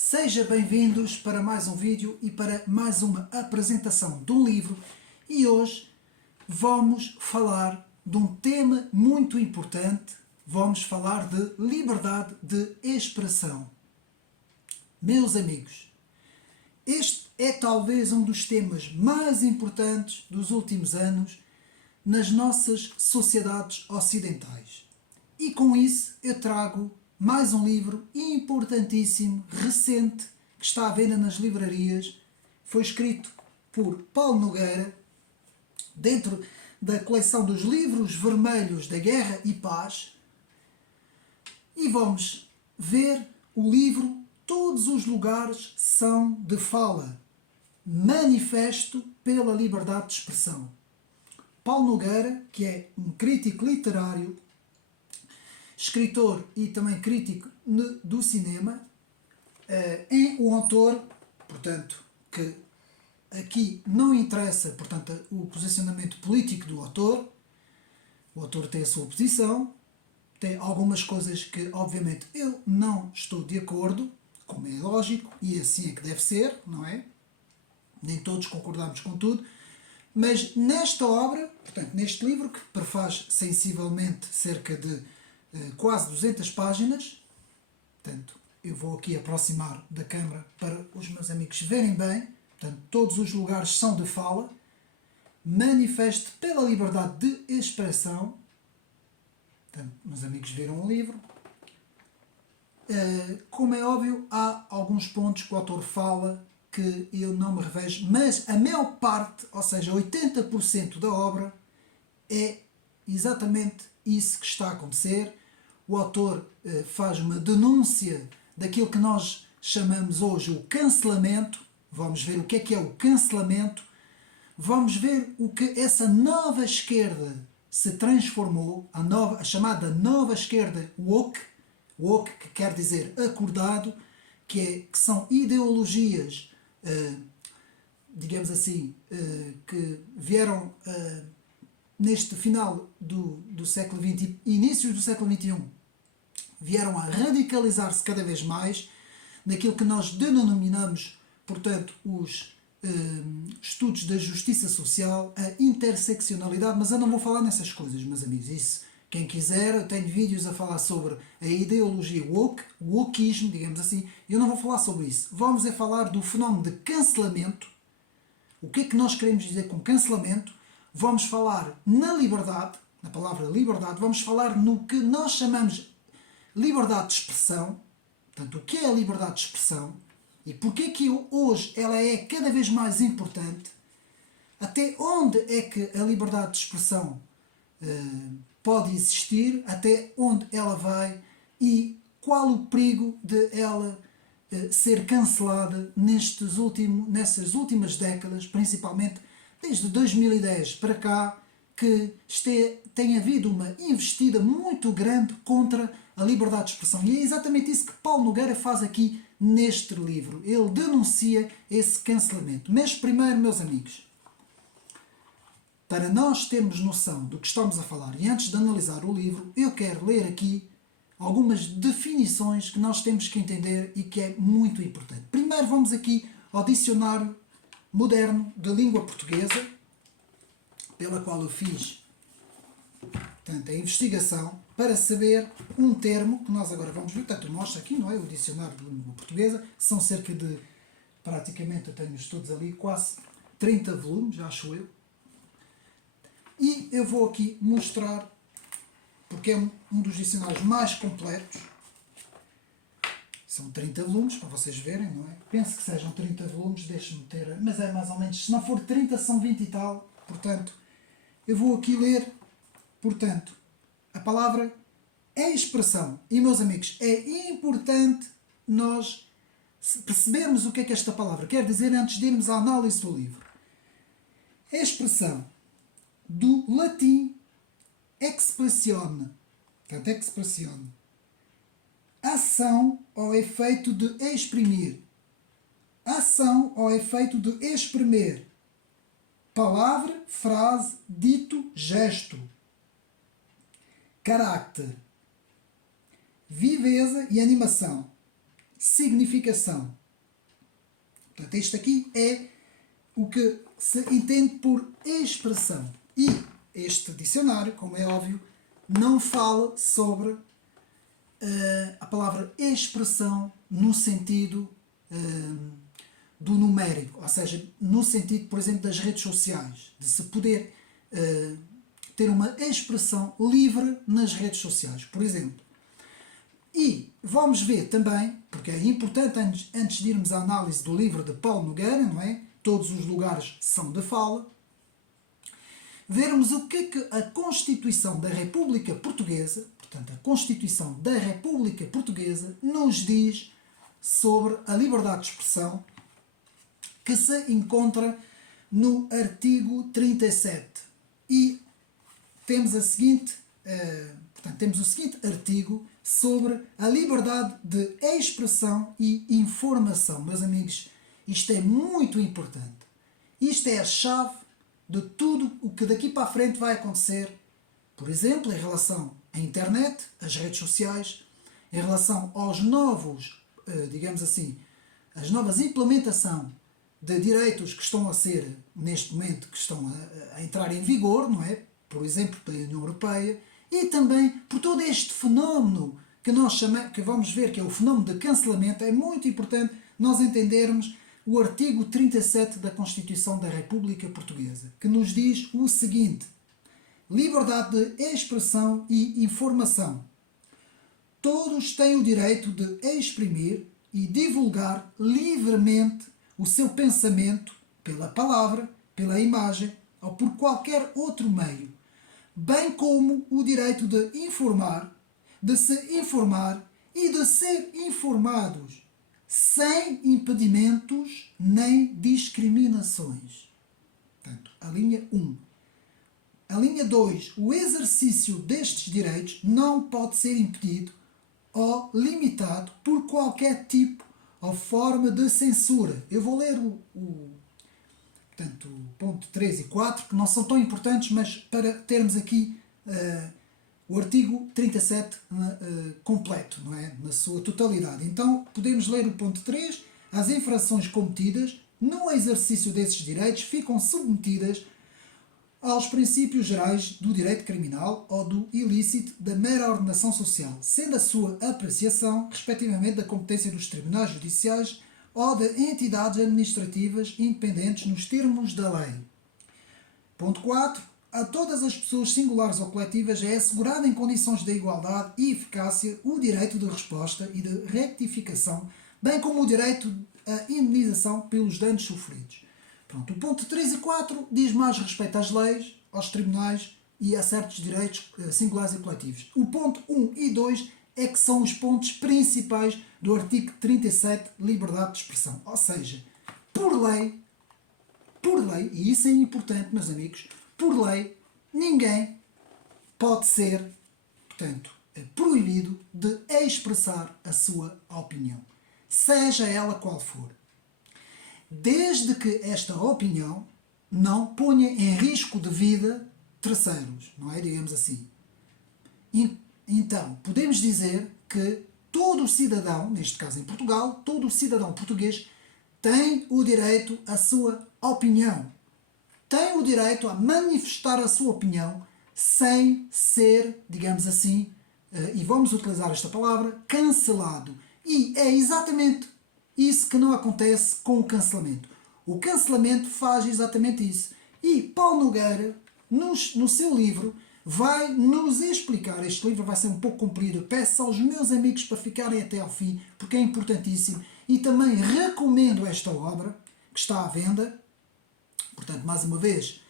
Seja bem-vindos para mais um vídeo e para mais uma apresentação de um livro, e hoje vamos falar de um tema muito importante. Vamos falar de liberdade de expressão. Meus amigos, este é talvez um dos temas mais importantes dos últimos anos nas nossas sociedades ocidentais. E com isso eu trago mais um livro importantíssimo, recente, que está à venda nas livrarias. Foi escrito por Paulo Nogueira, dentro da coleção dos livros vermelhos da Guerra e Paz. E vamos ver o livro Todos os Lugares São de Fala, Manifesto pela Liberdade de Expressão. Paulo Nogueira, que é um crítico literário, escritor e também crítico do cinema, é um autor, portanto, que aqui não interessa, portanto, o posicionamento político do autor. O autor tem a sua posição, tem algumas coisas que, obviamente, eu não estou de acordo, como é lógico, e assim é que deve ser, não é? Nem todos concordamos com tudo, mas nesta obra, portanto, neste livro, que prefaz sensivelmente cerca de quase 200 páginas, portanto, eu vou aqui aproximar da câmara para os meus amigos verem bem. Portanto, todos os lugares são de fala, manifesto pela liberdade de expressão. Portanto, meus amigos viram o livro. Como é óbvio, há alguns pontos que o autor fala que eu não me revejo, mas a maior parte, ou seja, 80% da obra, é exatamente isso que está a acontecer. O autor faz uma denúncia daquilo que nós chamamos hoje o cancelamento. Vamos ver o que é o cancelamento. Vamos ver o que essa nova esquerda se transformou, a chamada nova esquerda woke, woke que quer dizer acordado, que são ideologias, digamos assim, que vieram neste final do século XX e inícios do século XXI, vieram a radicalizar-se cada vez mais naquilo que nós denominamos, portanto, os estudos da justiça social, a interseccionalidade, mas eu não vou falar nessas coisas, meus amigos. Isso, quem quiser, eu tenho vídeos a falar sobre a ideologia woke, o wokeismo, digamos assim. Eu não vou falar sobre isso. Vamos falar do fenómeno de cancelamento. O que é que nós queremos dizer com cancelamento? Vamos falar na liberdade, na palavra liberdade, vamos falar no que nós chamamos liberdade de expressão. Portanto, o que é a liberdade de expressão e porque que hoje ela é cada vez mais importante, até onde é que a liberdade de expressão pode existir, até onde ela vai e qual o perigo de ela ser cancelada nessas últimas décadas, principalmente desde 2010 para cá, que tem havido uma investida muito grande contra a liberdade de expressão. E é exatamente isso que Paulo Nogueira faz aqui neste livro. Ele denuncia esse cancelamento. Mas primeiro, meus amigos, para nós termos noção do que estamos a falar e antes de analisar o livro, eu quero ler aqui algumas definições que nós temos que entender e que é muito importante. Primeiro vamos aqui ao dicionário moderno de língua portuguesa, pela qual eu fiz, portanto, a investigação para saber um termo que nós agora vamos ver. Portanto, mostra aqui, não é? O dicionário de língua portuguesa, que são cerca de, praticamente, eu tenho-os todos ali, quase 30 volumes, acho eu. E eu vou aqui mostrar, porque é um dos dicionários mais completos. São 30 volumes, para vocês verem, não é? Penso que sejam 30 volumes, deixe-me ter, mas é mais ou menos, se não for 30, são 20 e tal. Portanto, eu vou aqui ler, portanto, a palavra é expressão. E, meus amigos, é importante nós percebermos o que é que esta palavra quer dizer antes de irmos à análise do livro. É expressão do latim expressione, portanto, expressione, ação ao efeito de exprimir, ação ao efeito de exprimir, palavra, frase, dito, gesto, carácter, viveza e animação, significação. Portanto, isto aqui é o que se entende por expressão. E este dicionário, como é óbvio, não fala sobre a palavra expressão no sentido do numérico, ou seja, no sentido, por exemplo, das redes sociais, de se poder ter uma expressão livre nas redes sociais, por exemplo. E vamos ver também, porque é importante antes de irmos à análise do livro de Paulo Nogueira, não é? Todos os lugares são de fala, vermos o que a Constituição da República Portuguesa, portanto, a Constituição da República Portuguesa, nos diz sobre a liberdade de expressão, que se encontra no artigo 37. E temos a seguinte, temos o seguinte artigo sobre a liberdade de expressão e informação. Meus amigos, isto é muito importante. Isto é a chave de tudo o que daqui para a frente vai acontecer, por exemplo, em relação à internet, às redes sociais, em relação aos novos, digamos assim, as novas implementação de direitos que estão a ser, neste momento, que estão a entrar em vigor, não é? Por exemplo, da União Europeia, e também por todo este fenómeno que nós chamamos, que vamos ver que é o fenómeno de cancelamento. É muito importante nós entendermos o artigo 37 da Constituição da República Portuguesa, que nos diz o seguinte: liberdade de expressão e informação. Todos têm o direito de exprimir e divulgar livremente o seu pensamento pela palavra, pela imagem ou por qualquer outro meio, bem como o direito de informar, de se informar e de ser informados, sem impedimentos nem discriminações. Portanto, a linha 1. A linha 2. O exercício destes direitos não pode ser impedido ou limitado por qualquer tipo ou forma de censura. Eu vou ler portanto, o ponto 3 e 4, que não são tão importantes, mas para termos aqui o artigo 37 completo, não é? Na sua totalidade. Então, podemos ler o ponto 3. As infrações cometidas no exercício desses direitos ficam submetidas aos princípios gerais do direito criminal ou do ilícito da mera ordenação social, sendo a sua apreciação, respectivamente, da competência dos tribunais judiciais ou de entidades administrativas independentes nos termos da lei. Ponto 4. A todas as pessoas singulares ou coletivas é assegurado em condições de igualdade e eficácia o direito de resposta e de rectificação, bem como o direito à indemnização pelos danos sofridos. Pronto, o ponto 3 e 4 diz mais respeito às leis, aos tribunais e a certos direitos singulares e coletivos. O ponto 1 e 2 é que são os pontos principais do artigo 37, liberdade de expressão. Ou seja, por lei, e isso é importante, meus amigos, por lei, ninguém pode ser, portanto, proibido de expressar a sua opinião, seja ela qual for, desde que esta opinião não ponha em risco de vida terceiros, não é? Digamos assim. Então, podemos dizer que todo cidadão, neste caso em Portugal, todo cidadão português tem o direito à sua opinião. Tem o direito a manifestar a sua opinião sem ser, digamos assim, e vamos utilizar esta palavra, cancelado. E é exatamente isso que não acontece com o cancelamento. O cancelamento faz exatamente isso. E Paulo Nogueira, no seu livro, vai nos explicar. Este livro vai ser um pouco comprido. Peço aos meus amigos para ficarem até ao fim, porque é importantíssimo. E também recomendo esta obra, que está à venda. Portanto, mais uma vez,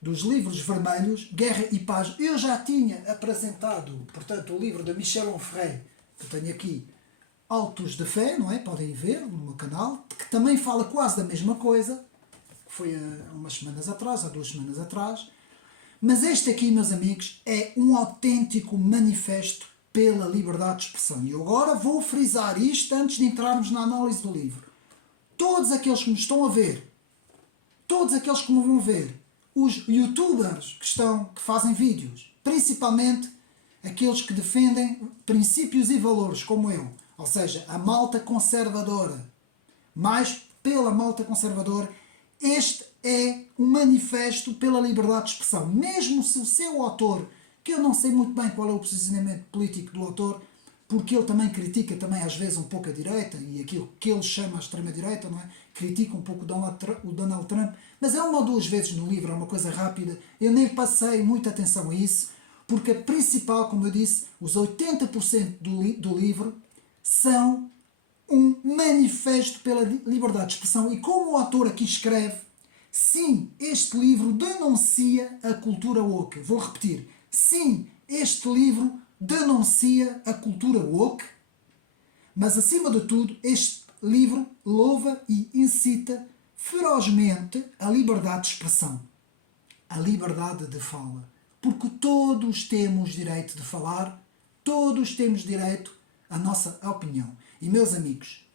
dos livros vermelhos, Guerra e Paz. Eu já tinha apresentado, portanto, o livro de Michel Onfray, que tenho aqui, Autos de Fé, não é? Podem ver no meu canal, que também fala quase da mesma coisa, que foi há umas semanas atrás, há 2 semanas atrás. Mas este aqui, meus amigos, é um autêntico manifesto pela liberdade de expressão. E agora vou frisar isto antes de entrarmos na análise do livro. Todos aqueles que me estão a ver, todos aqueles que me vão ver, os youtubers que fazem vídeos, principalmente aqueles que defendem princípios e valores, como eu, ou seja, a malta conservadora, mais pela malta conservadora, este é um manifesto pela liberdade de expressão. Mesmo se o seu autor, que eu não sei muito bem qual é o posicionamento político do autor, porque ele também critica também às vezes um pouco a direita e aquilo que ele chama a extrema-direita, não é? Critica um pouco o Donald Trump, mas é uma ou duas vezes no livro, é uma coisa rápida, eu nem passei muita atenção a isso, porque a principal, como eu disse, os 80% do livro são um manifesto pela liberdade de expressão, e como o autor aqui escreve, sim, este livro denuncia a cultura woke. Vou repetir, sim, este livro denuncia a cultura woke, mas acima de tudo, este livro louva e incita ferozmente a liberdade de expressão, a liberdade de fala, porque todos temos direito de falar, todos temos direito à nossa opinião. E meus amigos,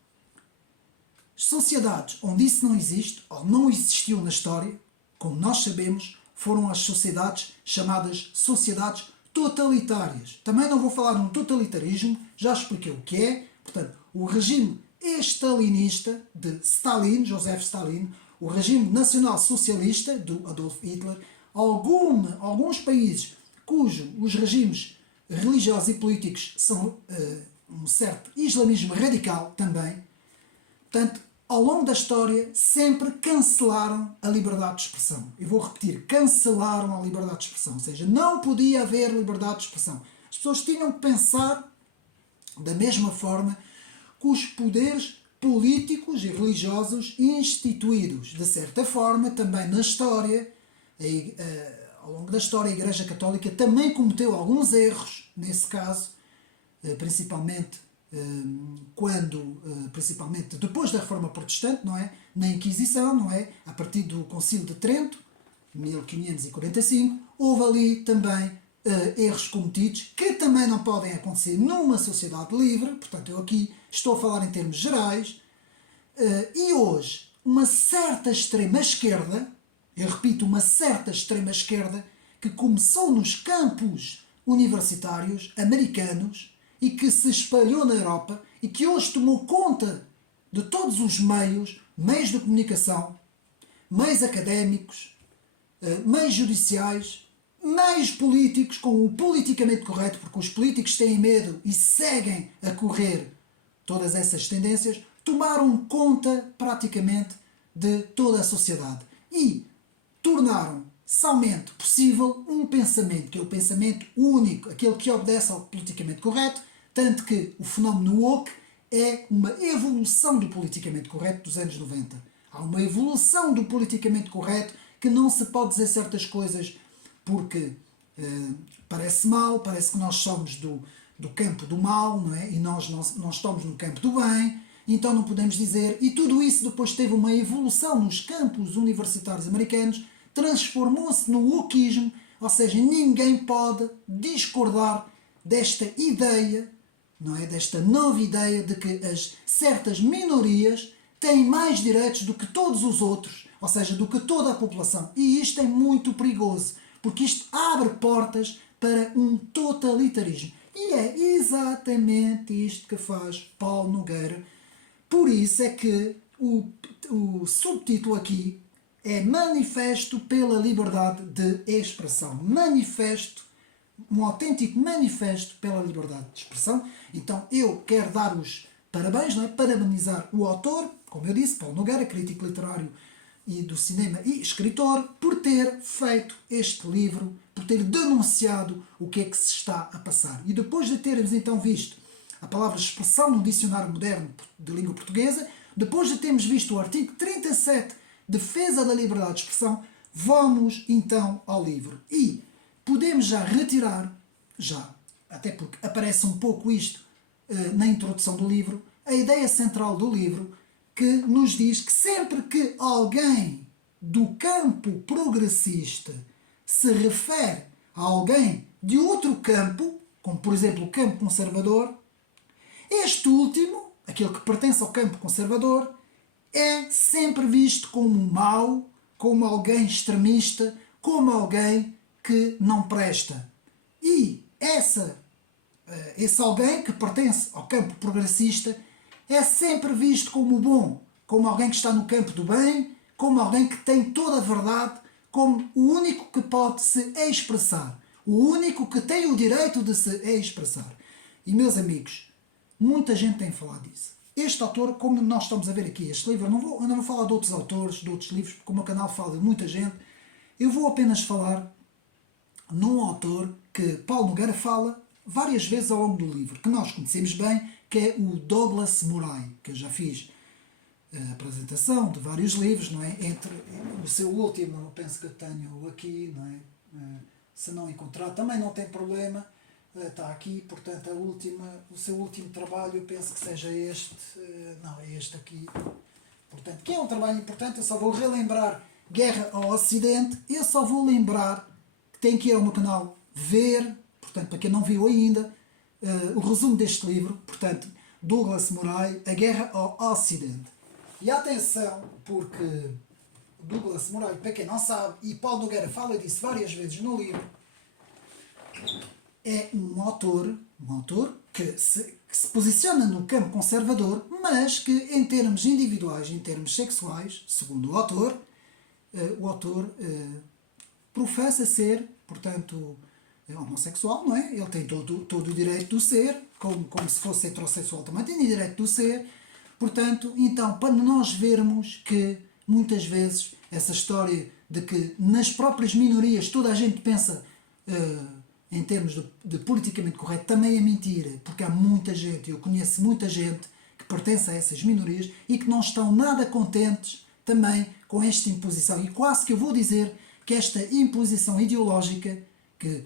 sociedades onde isso não existe, ou não existiu na história, como nós sabemos, foram as sociedades chamadas sociedades totalitárias. Também não vou falar num totalitarismo, já expliquei o que é. Portanto, o regime stalinista de Stalin, Joseph Stalin, o regime nacional-socialista do Adolf Hitler, alguns países cujos os regimes religiosos e políticos são um certo islamismo radical também. Portanto, ao longo da história, sempre cancelaram a liberdade de expressão. Eu vou repetir, cancelaram a liberdade de expressão. Ou seja, não podia haver liberdade de expressão. As pessoas tinham que pensar da mesma forma que os poderes políticos e religiosos instituídos. De certa forma, também na história, ao longo da história, a Igreja Católica também cometeu alguns erros, nesse caso, principalmente principalmente depois da Reforma Protestante, não é? Na Inquisição, não é? A partir do Concílio de Trento, 1545, houve ali também erros cometidos que também não podem acontecer numa sociedade livre. Portanto, eu aqui estou a falar em termos gerais. E hoje, uma certa extrema-esquerda, eu repito, uma certa extrema-esquerda, que começou nos campos universitários americanos e que se espalhou na Europa e que hoje tomou conta de todos os meios de comunicação, meios académicos, meios judiciais, meios políticos, com o politicamente correto, porque os políticos têm medo e seguem a correr todas essas tendências, tomaram conta praticamente de toda a sociedade e tornaram somente possível um pensamento, que é o pensamento único, aquele que obedece ao politicamente correto, tanto que o fenómeno woke é uma evolução do politicamente correto dos anos 90. Há uma evolução do politicamente correto, que não se pode dizer certas coisas porque parece mal, parece que nós somos do campo do mal, não é? E nós estamos no campo do bem, então não podemos dizer. E tudo isso depois teve uma evolução nos campos universitários americanos, transformou-se no wokeismo, ou seja, ninguém pode discordar desta ideia, não é? Desta nova ideia de que as certas minorias têm mais direitos do que todos os outros, ou seja, do que toda a população. E isto é muito perigoso, porque isto abre portas para um totalitarismo. E é exatamente isto que faz Paulo Nogueira. Por isso é que o subtítulo aqui é Manifesto pela Liberdade de Expressão. Manifesto, um autêntico manifesto pela liberdade de expressão. Então eu quero dar os parabéns, não é? Parabenizar o autor, como eu disse, Paulo Nogueira, crítico literário e do cinema e escritor, por ter feito este livro, por ter denunciado o que é que se está a passar. E depois de termos então visto a palavra expressão no dicionário moderno de língua portuguesa, depois de termos visto o artigo 37, Defesa da Liberdade de Expressão, vamos então ao livro. E podemos já retirar, até porque aparece um pouco isto na introdução do livro, a ideia central do livro, que nos diz que sempre que alguém do campo progressista se refere a alguém de outro campo, como por exemplo o campo conservador, este último, aquele que pertence ao campo conservador, é sempre visto como mau, como alguém extremista, como alguém que não presta. E essa esse alguém que pertence ao campo progressista é sempre visto como bom, como alguém que está no campo do bem, como alguém que tem toda a verdade, como o único que pode se expressar, o único que tem o direito de se expressar. E, meus amigos, muita gente tem falado disso. Este autor, como nós estamos a ver aqui, este livro, eu não vou falar de outros autores, de outros livros, porque o meu canal fala de muita gente, eu vou apenas falar num autor que Paulo Nogueira fala várias vezes ao longo do livro, que nós conhecemos bem, que é o Douglas Murray, que eu já fiz a apresentação de vários livros, não é? Entre o seu último, eu penso que eu tenho aqui, não é? Se não encontrar também não tem problema, está aqui, portanto o seu último trabalho eu penso que seja este, não, é este aqui, portanto, que é um trabalho importante. Eu só vou relembrar Guerra ao Ocidente, eu só vou lembrar que tem que ir ao meu canal ver, portanto, para quem não viu ainda, o resumo deste livro, portanto, Douglas Murray, A Guerra ao Ocidente. E atenção, porque Douglas Murray, para quem não sabe, e Paulo Nogueira fala disso várias vezes no livro, é um autor que se posiciona no campo conservador, mas que em termos individuais, em termos sexuais, segundo o autor professa ser, portanto, homossexual, não é? Ele tem todo o direito do ser, como se fosse heterossexual também tem o direito do ser. Portanto, então, para nós vermos que muitas vezes essa história de que nas próprias minorias toda a gente pensa em termos de politicamente correto também é mentira, porque há muita gente, eu conheço muita gente que pertence a essas minorias e que não estão nada contentes também com esta imposição. E quase que eu vou dizer que esta imposição ideológica que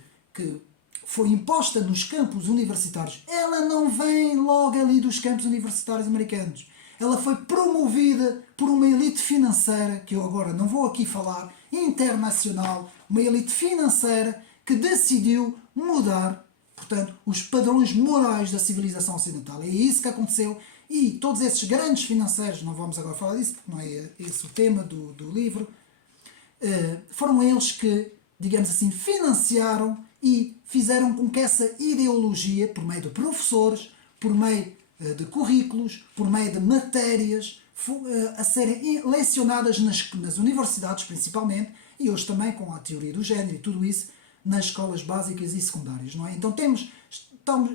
foi imposta nos campos universitários, ela não vem logo ali dos campos universitários americanos. Ela foi promovida por uma elite financeira, que eu agora não vou aqui falar, internacional, uma elite financeira que decidiu mudar, portanto, os padrões morais da civilização ocidental. É isso que aconteceu. E todos esses grandes financeiros, não vamos agora falar disso, porque não é esse o tema do livro, foram eles que, digamos assim, financiaram e fizeram com que essa ideologia, por meio de professores, por meio de currículos, por meio de matérias, a serem lecionadas nas universidades principalmente, e hoje também com a teoria do género e tudo isso, nas escolas básicas e secundárias, não é? Então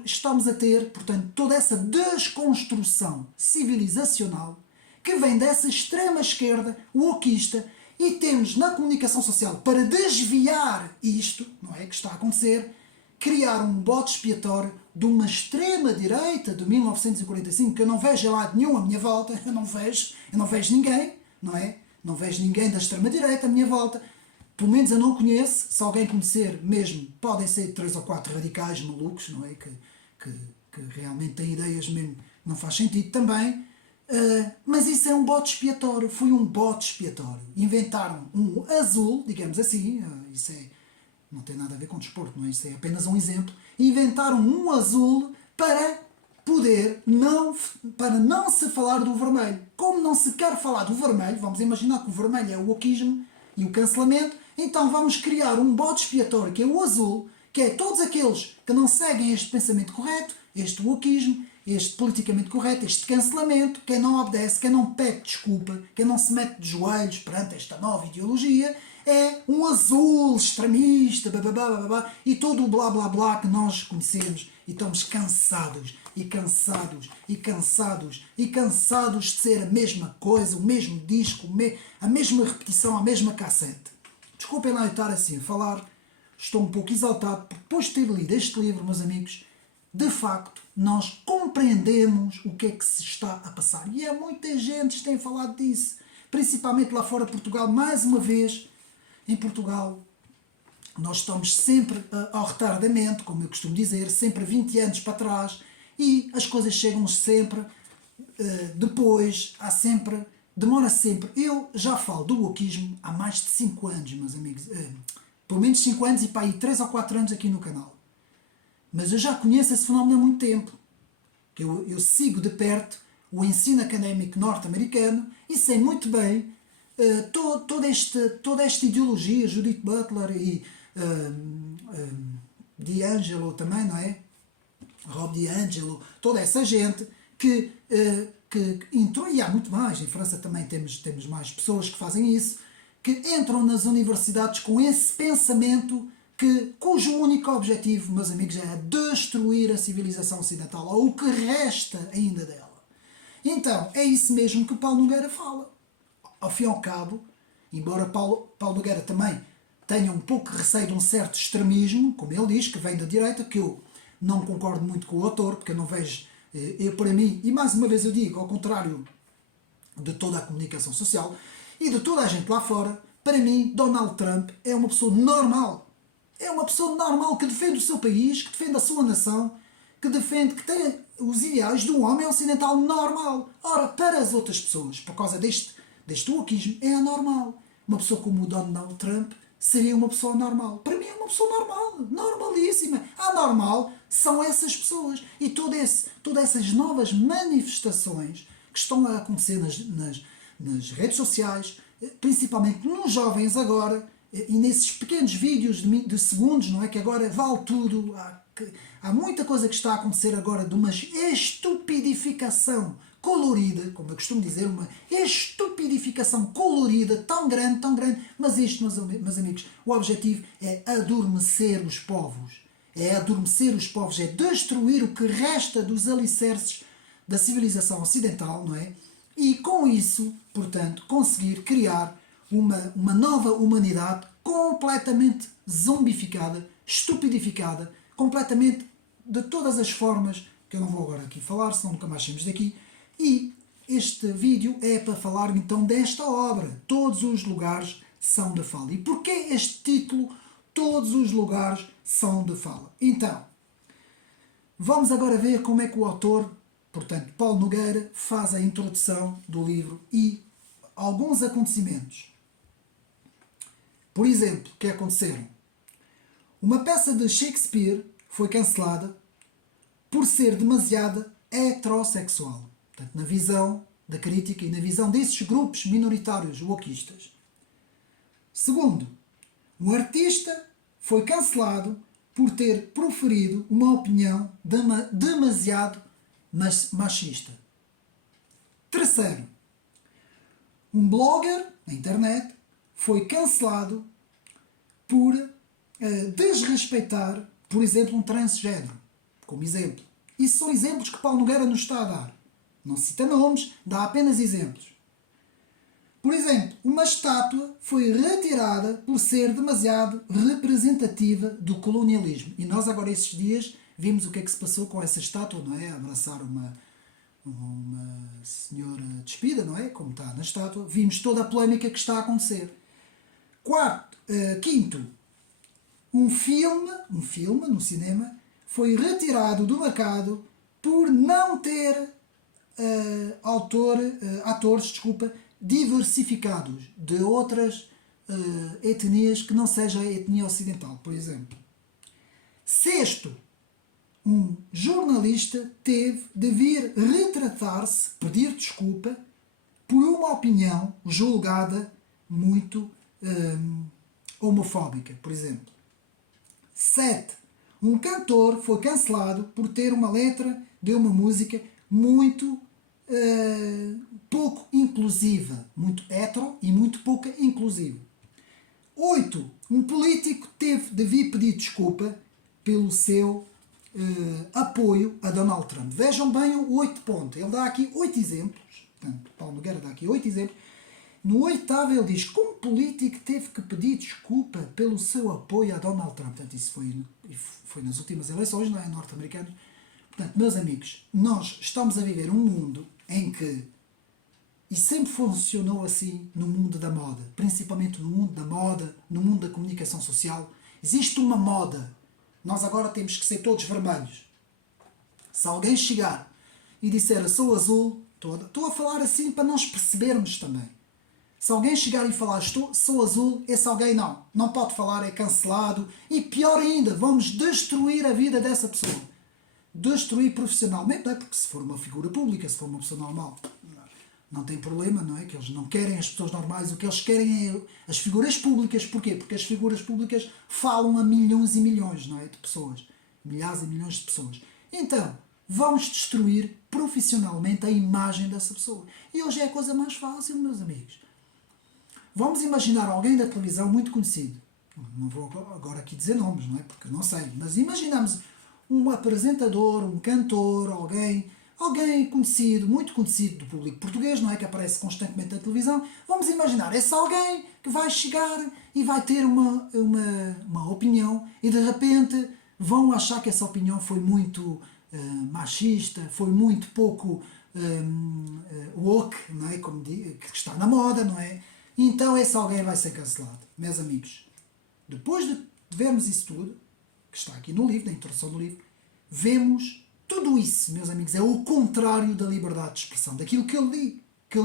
estamos a ter, portanto, toda essa desconstrução civilizacional que vem dessa extrema esquerda wokista, e temos na comunicação social, para desviar isto, não é, que está a acontecer, criar um bode expiatório de uma extrema-direita de 1945, que eu não vejo a lado nenhum à minha volta, eu não vejo ninguém, não é? Não vejo ninguém da extrema-direita à minha volta, pelo menos eu não conheço. Se alguém conhecer mesmo, podem ser 3 ou 4 radicais malucos, não é? Que realmente têm ideias mesmo, não faz sentido também. Mas isso é um bode expiatório, foi um bode expiatório. Inventaram um azul, digamos assim, isso não tem nada a ver com desporto, não é? Isso é apenas um exemplo. Inventaram um azul para não se falar do vermelho. Como não se quer falar do vermelho, vamos imaginar que o vermelho é o wokismo e o cancelamento, então vamos criar um bode expiatório, que é o azul, que é todos aqueles que não seguem este pensamento correto, este wokismo, este politicamente correto, este cancelamento, quem não obedece, quem não pede desculpa, quem não se mete de joelhos perante esta nova ideologia, é um azul extremista, e todo o blá blá blá que nós conhecemos, e estamos cansados de ser a mesma coisa, o mesmo disco, a mesma repetição, a mesma cassete. Desculpem lá eu estar assim a falar, estou um pouco exaltado, porque depois de ter lido este livro, meus amigos, de facto, nós compreendemos o que é que se está a passar. E há muita gente que tem falado disso, principalmente lá fora de Portugal. Mais uma vez, em Portugal, nós estamos sempre ao retardamento, como eu costumo dizer, sempre 20 anos para trás, e as coisas chegam sempre depois, demora sempre. Eu já falo do wokismo há mais de 5 anos, meus amigos, pelo menos 5 anos e para aí 3 ou 4 anos aqui no canal. Mas eu já conheço esse fenómeno há muito tempo. Eu sigo de perto o ensino académico norte-americano e sei muito bem toda esta ideologia, Judith Butler e D'Angelo também, não é? Rob D'Angelo, toda essa gente que entrou, e há muito mais, em França também temos mais pessoas que fazem isso, que entram nas universidades com esse pensamento cujo único objetivo, meus amigos, é destruir a civilização ocidental, ou o que resta ainda dela. Então, é isso mesmo que Paulo Nogueira fala. Ao fim e ao cabo, embora Paulo Nogueira também tenha um pouco de receio de um certo extremismo, como ele diz, que vem da direita, que eu não concordo muito com o autor, porque eu não vejo, para mim, e mais uma vez eu digo, ao contrário de toda a comunicação social e de toda a gente lá fora, para mim, Donald Trump é uma pessoa normal. É uma pessoa normal que defende o seu país, que defende a sua nação, que tem os ideais de um homem ocidental normal. Ora, para as outras pessoas, por causa deste wokeismo, é anormal. Uma pessoa como o Donald Trump seria uma pessoa normal. Para mim é uma pessoa normal, normalíssima. Anormal são essas pessoas. E todas essas novas manifestações que estão a acontecer nas redes sociais, principalmente nos jovens agora, e nesses pequenos vídeos de segundos, não é? Que agora vale tudo. Há muita coisa que está a acontecer agora de uma estupidificação colorida, como eu costumo dizer, uma estupidificação colorida tão grande, mas isto, meus amigos, o objetivo é adormecer os povos. É adormecer os povos, é destruir o que resta dos alicerces da civilização ocidental, não é? E com isso, portanto, conseguir criar uma nova humanidade completamente zombificada, estupidificada, completamente de todas as formas, que eu não vou agora aqui falar, senão nunca mais saímos daqui. E este vídeo é para falar então desta obra, Todos os Lugares São de Fala. E porquê este título, Todos os Lugares São de Fala? Então, vamos agora ver como é que o autor, portanto, Paulo Nogueira, faz a introdução do livro e alguns acontecimentos. Por exemplo, que aconteceram? Uma peça de Shakespeare foi cancelada por ser demasiado heterossexual. Portanto, na visão da crítica e na visão desses grupos minoritários wokistas. Segundo, um artista foi cancelado por ter proferido uma opinião demasiado machista. Terceiro, um blogger na internet foi cancelado por desrespeitar, por exemplo, um transgénero. Como exemplo. Isso são exemplos que Paulo Nogueira nos está a dar. Não cita nomes, dá apenas exemplos. Por exemplo, uma estátua foi retirada por ser demasiado representativa do colonialismo. E nós agora esses dias vimos o que é que se passou com essa estátua, não é? Abraçar uma senhora despida, não é? Como está na estátua. Vimos toda a polémica que está a acontecer. Quinto, um filme no cinema foi retirado do mercado por não ter atores diversificados de outras etnias que não seja a etnia ocidental, por exemplo. Sexto, um jornalista teve de vir retratar-se, pedir desculpa por uma opinião julgada muito homofóbica, por exemplo. 7. Um cantor foi cancelado por ter uma letra de uma música muito pouco inclusiva, muito hetero e muito pouco inclusiva. 8. Um político teve de vir pedir desculpa pelo seu apoio a Donald Trump. Vejam bem o 8 ponto. Ele dá aqui 8 exemplos. Portanto, Paulo Nogueira dá aqui 8 exemplos. No 8º ele diz que um político teve que pedir desculpa pelo seu apoio a Donald Trump. Portanto, isso foi nas últimas eleições, não é? Norte-americanas. Portanto, meus amigos, nós estamos a viver um mundo em que, e sempre funcionou assim no mundo da moda, principalmente no mundo da moda, no mundo da comunicação social, existe uma moda. Nós agora temos que ser todos vermelhos. Se alguém chegar e disser sou azul, estou a falar assim para nós percebermos também. Se alguém chegar e falar sou azul, esse alguém não pode falar, é cancelado. E pior ainda, vamos destruir a vida dessa pessoa. Destruir profissionalmente, não é? Porque se for uma figura pública, se for uma pessoa normal, não tem problema, não é? Que eles não querem as pessoas normais, o que eles querem é as figuras públicas. Porquê? Porque as figuras públicas falam a milhões e milhões, não é? De pessoas. Milhares e milhões de pessoas. Então, vamos destruir profissionalmente a imagem dessa pessoa. E hoje é a coisa mais fácil, meus amigos. Vamos imaginar alguém da televisão muito conhecido. Não vou agora aqui dizer nomes, não é? Porque eu não sei. Mas imaginamos um apresentador, um cantor, alguém conhecido, muito conhecido do público português, não é? Que aparece constantemente na televisão. Vamos imaginar esse alguém que vai chegar e vai ter uma opinião e de repente vão achar que essa opinião foi muito machista, foi muito pouco woke, não é? Como que está na moda, não é? Então esse alguém vai ser cancelado. Meus amigos, depois de vermos isso tudo, que está aqui no livro, na introdução do livro, vemos tudo isso, meus amigos, é o contrário da liberdade de expressão, daquilo que eu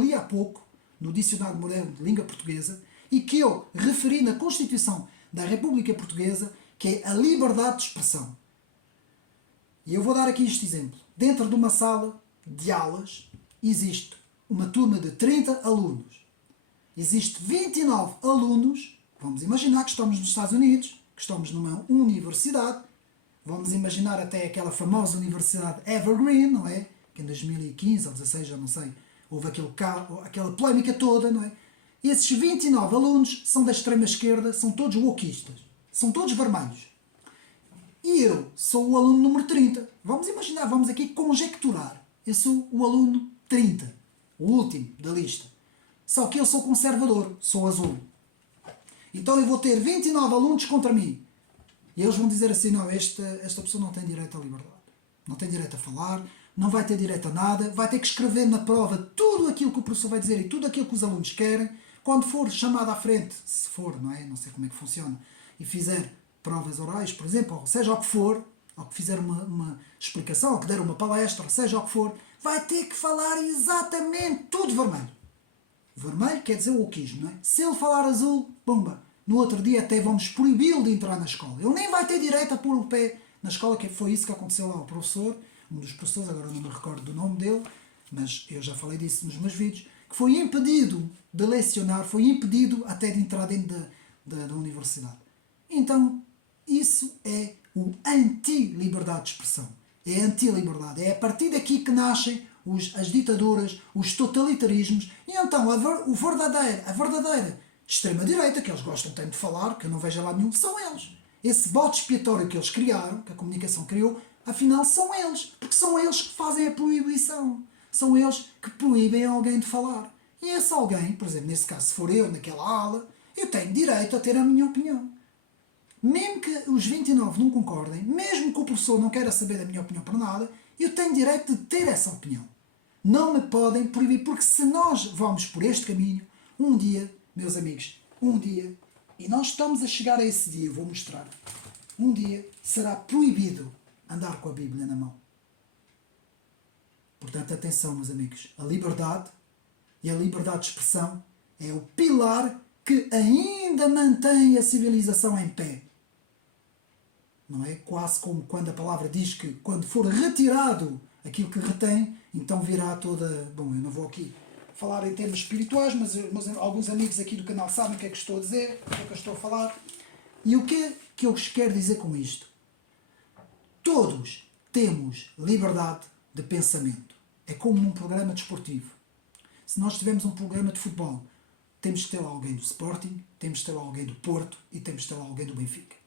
li há pouco no Dicionário Moderno de Língua Portuguesa e que eu referi na Constituição da República Portuguesa, que é a liberdade de expressão. E eu vou dar aqui este exemplo. Dentro de uma sala de aulas existe uma turma de 30 alunos. Existe 29 alunos, vamos imaginar que estamos nos Estados Unidos, que estamos numa universidade, vamos imaginar até aquela famosa Universidade Evergreen, não é? Que em 2015 ou 2016, já não sei, houve aquela polémica toda, não é? E esses 29 alunos são da extrema esquerda, são todos wokistas, são todos vermelhos. E eu sou o aluno número 30. Vamos imaginar, vamos aqui conjecturar. Eu sou o aluno 30, o último da lista. Só que eu sou conservador, sou azul. Então eu vou ter 29 alunos contra mim. E eles vão dizer assim, não, esta pessoa não tem direito à liberdade. Não tem direito a falar, não vai ter direito a nada, vai ter que escrever na prova tudo aquilo que o professor vai dizer e tudo aquilo que os alunos querem. Quando for chamado à frente, se for, não é? Não sei como é que funciona, e fizer provas orais, por exemplo, ou seja o que for, ou que fizer uma explicação, ou que der uma palestra, ou seja o que for, vai ter que falar exatamente tudo vermelho. Vermelho quer dizer o wokismo, não é? Se ele falar azul, pumba, no outro dia até vamos proibi-lo de entrar na escola. Ele nem vai ter direito a pôr o pé na escola, que foi isso que aconteceu lá ao professor, um dos professores, agora não me recordo do nome dele, mas eu já falei disso nos meus vídeos, que foi impedido de lecionar, foi impedido até de entrar dentro da universidade. Então, isso é o anti-liberdade de expressão. É anti-liberdade. É a partir daqui que nascem as ditaduras, os totalitarismos. E então, a verdadeira extrema-direita, que eles gostam tanto de falar, que eu não vejo lá nenhum, são eles. Esse bode expiatório que eles criaram, que a comunicação criou, afinal são eles. Porque são eles que fazem a proibição. São eles que proíbem alguém de falar. E esse alguém, por exemplo, nesse caso, se for eu naquela aula, eu tenho direito a ter a minha opinião. Mesmo que os 29 não concordem, mesmo que o professor não queira saber da minha opinião para nada, eu tenho direito de ter essa opinião. Não me podem proibir, porque se nós vamos por este caminho, um dia, meus amigos, um dia, e nós estamos a chegar a esse dia, eu vou mostrar, um dia será proibido andar com a Bíblia na mão. Portanto, atenção, meus amigos, a liberdade e a liberdade de expressão é o pilar que ainda mantém a civilização em pé. Não é? Quase como quando a palavra diz que quando for retirado aquilo que retém, então virá toda... Bom, eu não vou aqui falar em termos espirituais, mas alguns amigos aqui do canal sabem o que é que estou a dizer, o que é que eu estou a falar. E o que é que eu quero dizer com isto? Todos temos liberdade de pensamento. É como num programa desportivo. Se nós tivermos um programa de futebol, temos que ter lá alguém do Sporting, temos que ter lá alguém do Porto e temos que ter lá alguém do Benfica.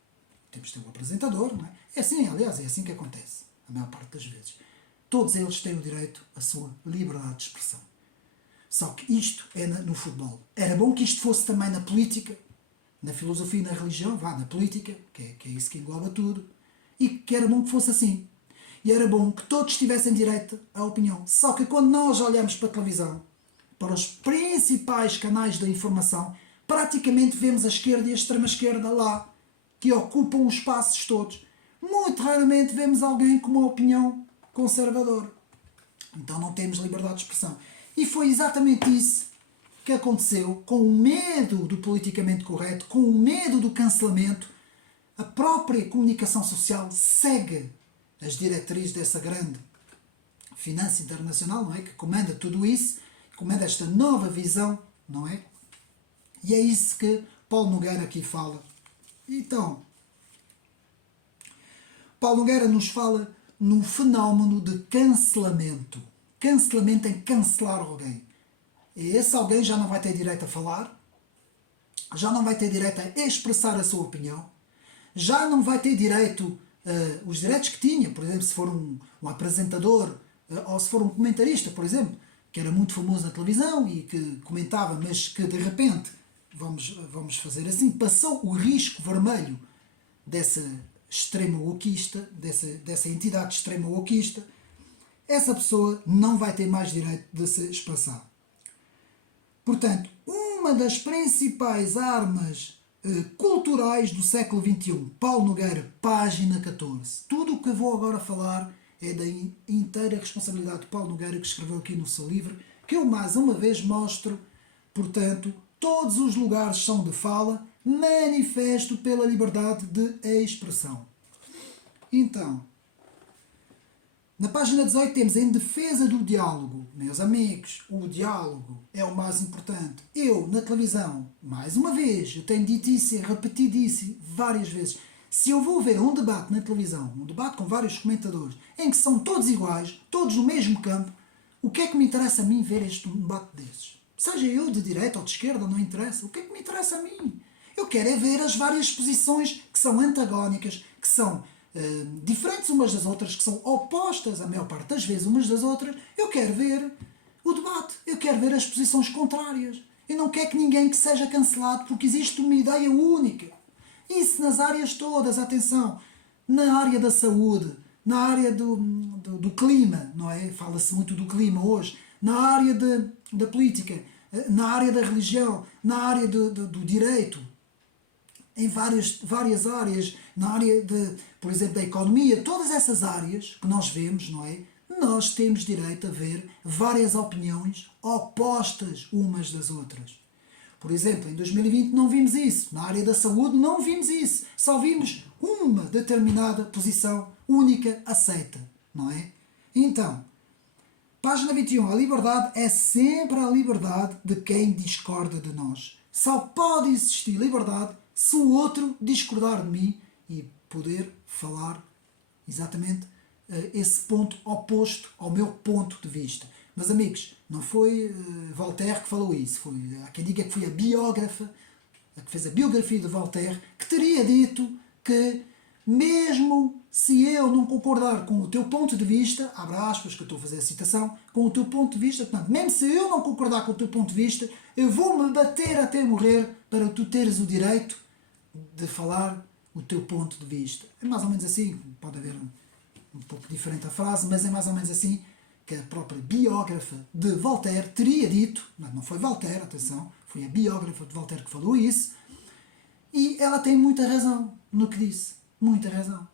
Temos que ter um apresentador, não é? É assim, aliás, é assim que acontece, a maior parte das vezes. Todos eles têm o direito à sua liberdade de expressão. Só que isto é no futebol. Era bom que isto fosse também na política, na filosofia e na religião, na política, que é isso que engloba tudo, e que era bom que fosse assim. E era bom que todos tivessem direito à opinião. Só que quando nós olhamos para a televisão, para os principais canais da informação, praticamente vemos a esquerda e a extrema-esquerda lá, que ocupam os espaços todos. Muito raramente vemos alguém com uma opinião conservadora. Então não temos liberdade de expressão. E foi exatamente isso que aconteceu com o medo do politicamente correto, com o medo do cancelamento. A própria comunicação social segue as diretrizes dessa grande finança internacional, não é? Que comanda tudo isso, comanda esta nova visão, não é? E é isso que Paulo Nogueira aqui fala. Então, Paulo Nogueira nos fala no fenómeno de cancelamento. Cancelamento é cancelar alguém. E esse alguém já não vai ter direito a falar, já não vai ter direito a expressar a sua opinião, já não vai ter direito, os direitos que tinha, por exemplo, se for um apresentador ou se for um comentarista, por exemplo, que era muito famoso na televisão e que comentava, mas que de repente, vamos fazer assim, passou o risco vermelho dessa extrema wokeista, dessa entidade extrema wokeista, essa pessoa não vai ter mais direito de se expressar. Portanto, uma das principais armas culturais do século XXI, Paulo Nogueira, página 14. Tudo o que eu vou agora falar é da inteira responsabilidade de Paulo Nogueira, que escreveu aqui no seu livro, que eu mais uma vez mostro. Portanto, todos os lugares são de fala, manifesto pela liberdade de expressão. Então, na página 18 temos em defesa do diálogo. Meus amigos, o diálogo é o mais importante. Eu, na televisão, mais uma vez, eu tenho dito isso e repetido isso várias vezes. Se eu vou ver um debate na televisão, um debate com vários comentadores, em que são todos iguais, todos no mesmo campo, o que é que me interessa a mim ver este debate desses? Seja eu de direita ou de esquerda, não interessa. O que é que me interessa a mim? Eu quero é ver as várias posições que são antagónicas, que são diferentes umas das outras, que são opostas a maior parte das vezes umas das outras. Eu quero ver o debate, eu quero ver as posições contrárias. Eu não quero que ninguém que seja cancelado porque existe uma ideia única. Isso nas áreas todas, atenção, na área da saúde, na área do clima, não é? Fala-se muito do clima hoje, na área da política, na área da religião, na área do direito, em várias áreas, na área, por exemplo, da economia, todas essas áreas que nós vemos, não é? Nós temos direito a ver várias opiniões opostas umas das outras. Por exemplo, em 2020 não vimos isso. Na área da saúde não vimos isso. Só vimos uma determinada posição única aceita, não é? Então, página 21. A liberdade é sempre a liberdade de quem discorda de nós. Só pode existir liberdade se o outro discordar de mim e poder falar exatamente esse ponto oposto ao meu ponto de vista. Mas amigos, não foi Voltaire que falou isso, há quem diga que foi a biógrafa, a que fez a biografia de Voltaire, que teria dito que mesmo se eu não concordar com o teu ponto de vista, abre aspas que eu estou a fazer a citação, com o teu ponto de vista, portanto, mesmo se eu não concordar com o teu ponto de vista, eu vou-me bater até morrer para tu teres o direito de falar o teu ponto de vista. É mais ou menos assim, pode haver um pouco diferente a frase, mas é mais ou menos assim que a própria biógrafa de Voltaire teria dito, não foi Voltaire, atenção, foi a biógrafa de Voltaire que falou isso, e ela tem muita razão no que disse, muita razão.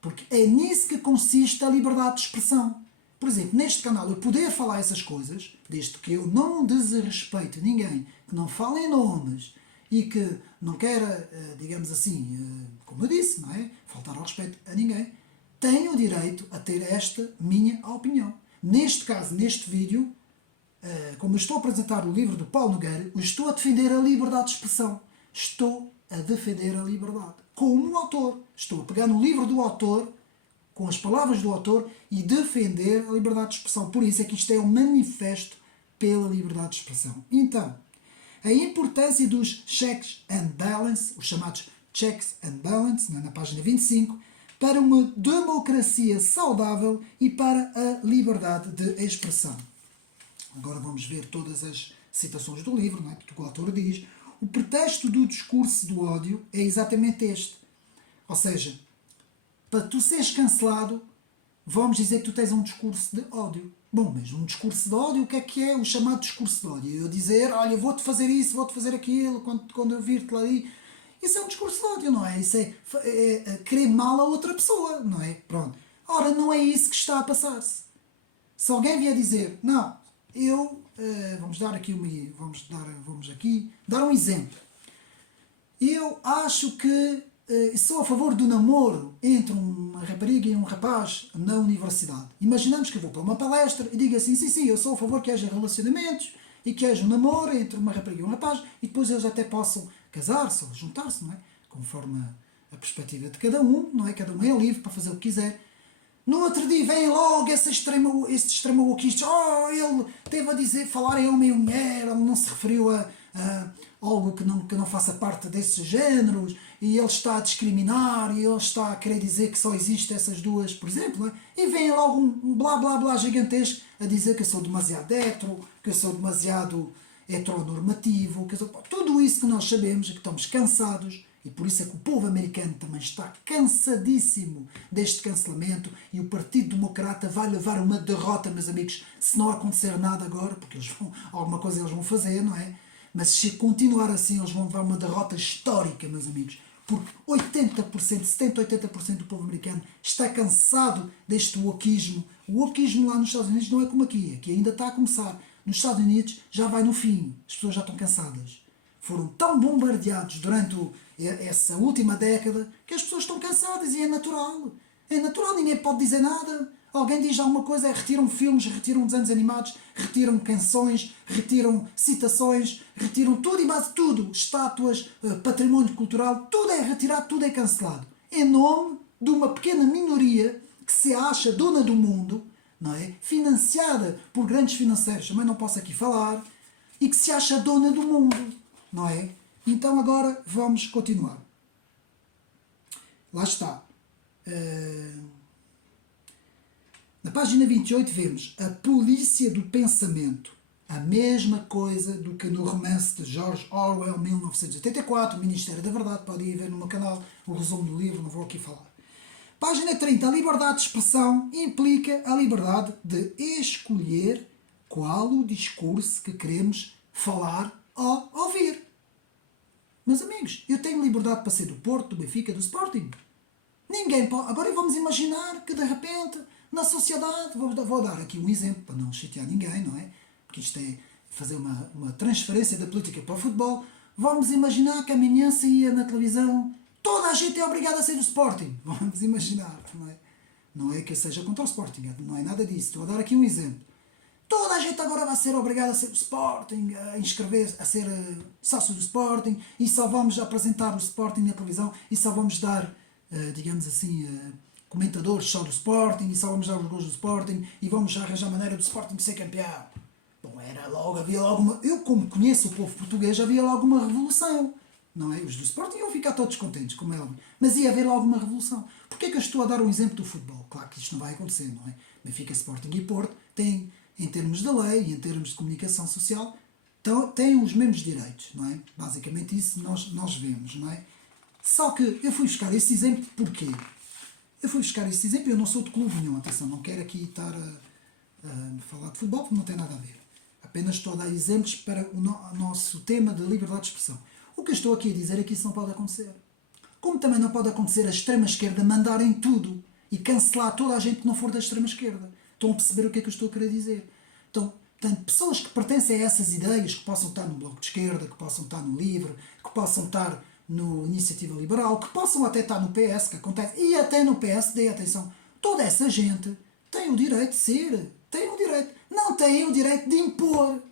Porque é nisso que consiste a liberdade de expressão. Por exemplo, neste canal eu poder falar essas coisas, desde que eu não desrespeite ninguém, que não fale em nomes e que não queira, digamos assim, como eu disse, não é? Faltar ao respeito a ninguém, tenho o direito a ter esta minha opinião. Neste caso, neste vídeo, como eu estou a apresentar o livro do Paulo Nogueira, eu estou a defender a liberdade de expressão. Estou a defender a liberdade. Como autor. Estou a pegar no livro do autor, com as palavras do autor, e defender a liberdade de expressão. Por isso é que isto é um manifesto pela liberdade de expressão. Então, a importância dos checks and balance, os chamados checks and balance, na página 25, para uma democracia saudável e para a liberdade de expressão. Agora vamos ver todas as citações do livro, não é? Porque o autor diz: o pretexto do discurso do ódio é exatamente este. Ou seja, para tu seres cancelado, vamos dizer que tu tens um discurso de ódio. Bom, mas um discurso de ódio, o que é o chamado discurso de ódio? Eu dizer, olha, vou-te fazer isso, vou-te fazer aquilo, quando eu vir-te lá aí. Isso é um discurso de ódio, não é? Isso é querer mal a outra pessoa, não é? Pronto. Ora, não é isso que está a passar-se. Se alguém vier dizer, não, eu, vamos dar aqui um exemplo. Eu acho que sou a favor do namoro entre uma rapariga e um rapaz na universidade. Imaginamos que eu vou para uma palestra e digo assim, sim, eu sou a favor que haja relacionamentos e que haja um namoro entre uma rapariga e um rapaz e depois eles até possam casar-se ou juntar-se, não é? Conforme a perspectiva de cada um, não é? Cada um é livre para fazer o que quiser. No outro dia vem logo esse extremo wokeista, ele teve a dizer, falar em homem e mulher, ele não se referiu a algo que não faça parte desses géneros, e ele está a discriminar, e ele está a querer dizer que só existe essas duas, por exemplo, né? E vem logo um blá blá blá gigantesco a dizer que eu sou demasiado hetero, que eu sou demasiado heteronormativo, que eu sou... tudo isso que nós sabemos, que estamos cansados. E por isso é que o povo americano também está cansadíssimo deste cancelamento, e o Partido Democrata vai levar uma derrota, meus amigos, se não acontecer nada agora, porque alguma coisa eles vão fazer, não é? Mas se continuar assim, eles vão levar uma derrota histórica, meus amigos, porque 80%, 70, 80% do povo americano está cansado deste wokeismo. O wokeismo lá nos Estados Unidos não é como aqui ainda está a começar. Nos Estados Unidos já vai no fim, as pessoas já estão cansadas. Foram tão bombardeados durante essa última década que as pessoas estão cansadas, e é natural. É natural, ninguém pode dizer nada. Alguém diz alguma coisa, retiram filmes, retiram desenhos animados, retiram canções, retiram citações, retiram tudo e mais tudo. Estátuas, património cultural, tudo é retirado, tudo é cancelado. Em nome de uma pequena minoria que se acha dona do mundo, não é? Financiada por grandes financeiros, também não posso aqui falar, e que se acha dona do mundo, não é? Então agora vamos continuar. Lá está. Na página 28 vemos a polícia do pensamento. A mesma coisa do que no romance de George Orwell, 1984, o Ministério da Verdade. Podem ir ver no meu canal o resumo do livro, não vou aqui falar. Página 30. A liberdade de expressão implica a liberdade de escolher qual o discurso que queremos falar ou ouvir. Meus amigos, eu tenho liberdade para ser do Porto, do Benfica, do Sporting. Ninguém pode... Agora vamos imaginar que de repente, na sociedade, vou dar aqui um exemplo para não chatear ninguém, não é? Porque isto é fazer uma transferência da política para o futebol. Vamos imaginar que amanhã saía na televisão, toda a gente é obrigada a ser do Sporting. Vamos imaginar, não é? Não é que eu seja contra o Sporting, não é nada disso. Estou a dar aqui um exemplo. Toda a gente agora vai ser obrigada a ser do Sporting, a inscrever, a ser sócio do Sporting, e só vamos apresentar o Sporting na televisão, e só vamos dar, digamos assim, comentadores só do Sporting, e só vamos dar os gols do Sporting, e vamos arranjar maneira do Sporting ser campeão. Bom, havia logo uma... Eu, como conheço o povo português, havia logo uma revolução. Não é? Os do Sporting iam ficar todos contentes, como é óbvio. Mas ia haver logo uma revolução. Porquê é que eu estou a dar um exemplo do futebol? Claro que isto não vai acontecer, não é? Benfica, Sporting e Porto têm, em termos de lei e em termos de comunicação social, têm os mesmos direitos, não é? Basicamente isso nós vemos, não é? Só que eu fui buscar esse exemplo porquê? Eu fui buscar esse exemplo, eu não sou de clube nenhum, atenção, não quero aqui estar a falar de futebol porque não tem nada a ver. Apenas estou a dar exemplos para o nosso tema de liberdade de expressão. O que eu estou aqui a dizer é que isso não pode acontecer. Como também não pode acontecer a extrema-esquerda mandar em tudo e cancelar toda a gente que não for da extrema-esquerda. Estão a perceber o que é que eu estou a querer dizer? Então, portanto, pessoas que pertencem a essas ideias, que possam estar no Bloco de Esquerda, que possam estar no LIVRE, que possam estar no Iniciativa Liberal, que possam até estar no PS, que acontece, e até no PSD, atenção, toda essa gente tem o direito de ser, tem o direito, não tem o direito de impor,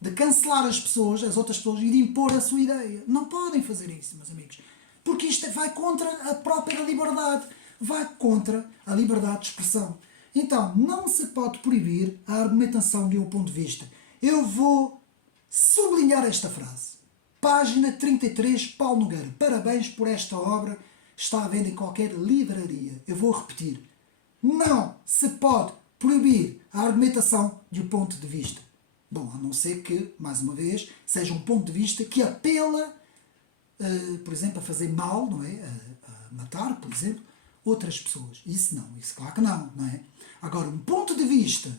de cancelar as pessoas, as outras pessoas, e de impor a sua ideia. Não podem fazer isso, meus amigos. Porque isto vai contra a própria liberdade. Vai contra a liberdade de expressão. Então, não se pode proibir a argumentação de um ponto de vista. Eu vou sublinhar esta frase. Página 33, Paulo Nogueira. Parabéns por esta obra. Está à venda em qualquer livraria. Eu vou repetir. Não se pode proibir a argumentação de um ponto de vista. Bom, a não ser que, mais uma vez, seja um ponto de vista que apela, por exemplo, a fazer mal, não é? A matar, por exemplo, outras pessoas. Isso não, isso claro que não, não é? Agora, um ponto de vista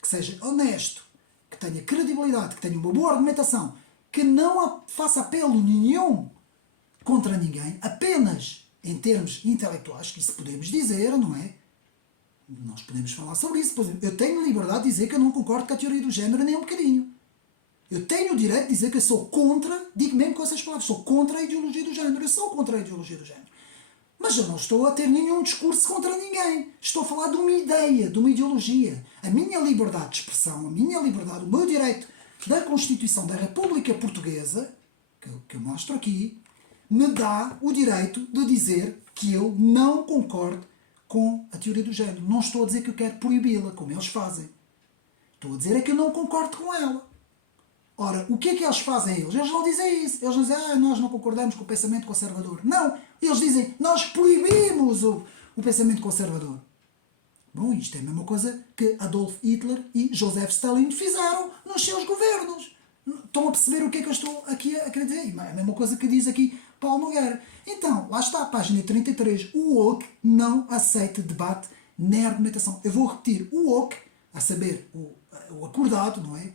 que seja honesto, que tenha credibilidade, que tenha uma boa argumentação, que não faça apelo nenhum contra ninguém, apenas em termos intelectuais, que isso podemos dizer, não é? Nós podemos falar sobre isso. Por exemplo, eu tenho liberdade de dizer que eu não concordo com a teoria do género nem um bocadinho. Eu tenho o direito de dizer que eu sou contra, digo mesmo com essas palavras, sou contra a ideologia do género. Eu sou contra a ideologia do género. Mas eu não estou a ter nenhum discurso contra ninguém. Estou a falar de uma ideia, de uma ideologia. A minha liberdade de expressão, a minha liberdade, o meu direito da Constituição da República Portuguesa, que eu mostro aqui, me dá o direito de dizer que eu não concordo com a teoria do género. Não estou a dizer que eu quero proibi-la, como eles fazem. Estou a dizer é que eu não concordo com ela. Ora, o que é que eles fazem eles? Eles não dizem isso. Eles não dizem, nós não concordamos com o pensamento conservador. Não, eles dizem, nós proibimos o pensamento conservador. Bom, isto é a mesma coisa que Adolf Hitler e Joseph Stalin fizeram nos seus governos. Estão a perceber o que é que eu estou aqui a querer dizer? É a mesma coisa que diz aqui Paulo Nogueira. Então, lá está, página 33. O woke não aceita debate nem argumentação. Eu vou repetir. O woke, a saber, o acordado, não é?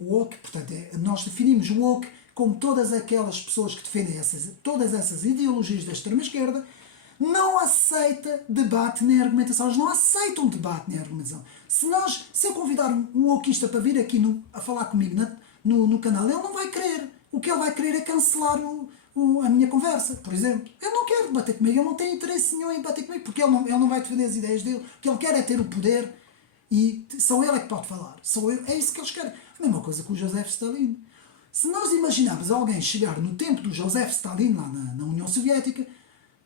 O woke, portanto, nós definimos o woke como todas aquelas pessoas que defendem todas essas ideologias da extrema-esquerda, não aceita debate nem argumentação. Eles não aceitam debate nem argumentação. Se eu convidar um wokista para vir aqui a falar comigo no canal, ele não vai querer. O que ele vai querer é cancelar a minha conversa, por exemplo. Ele não quer debater comigo, ele não tem interesse nenhum em debater comigo, porque ele não vai defender as ideias dele. O que ele quer é ter o poder e só ele é que pode falar. É isso que eles querem. A mesma coisa com o Joseph Stalin. Se nós imaginarmos alguém chegar no tempo do Joseph Stalin, lá na União Soviética,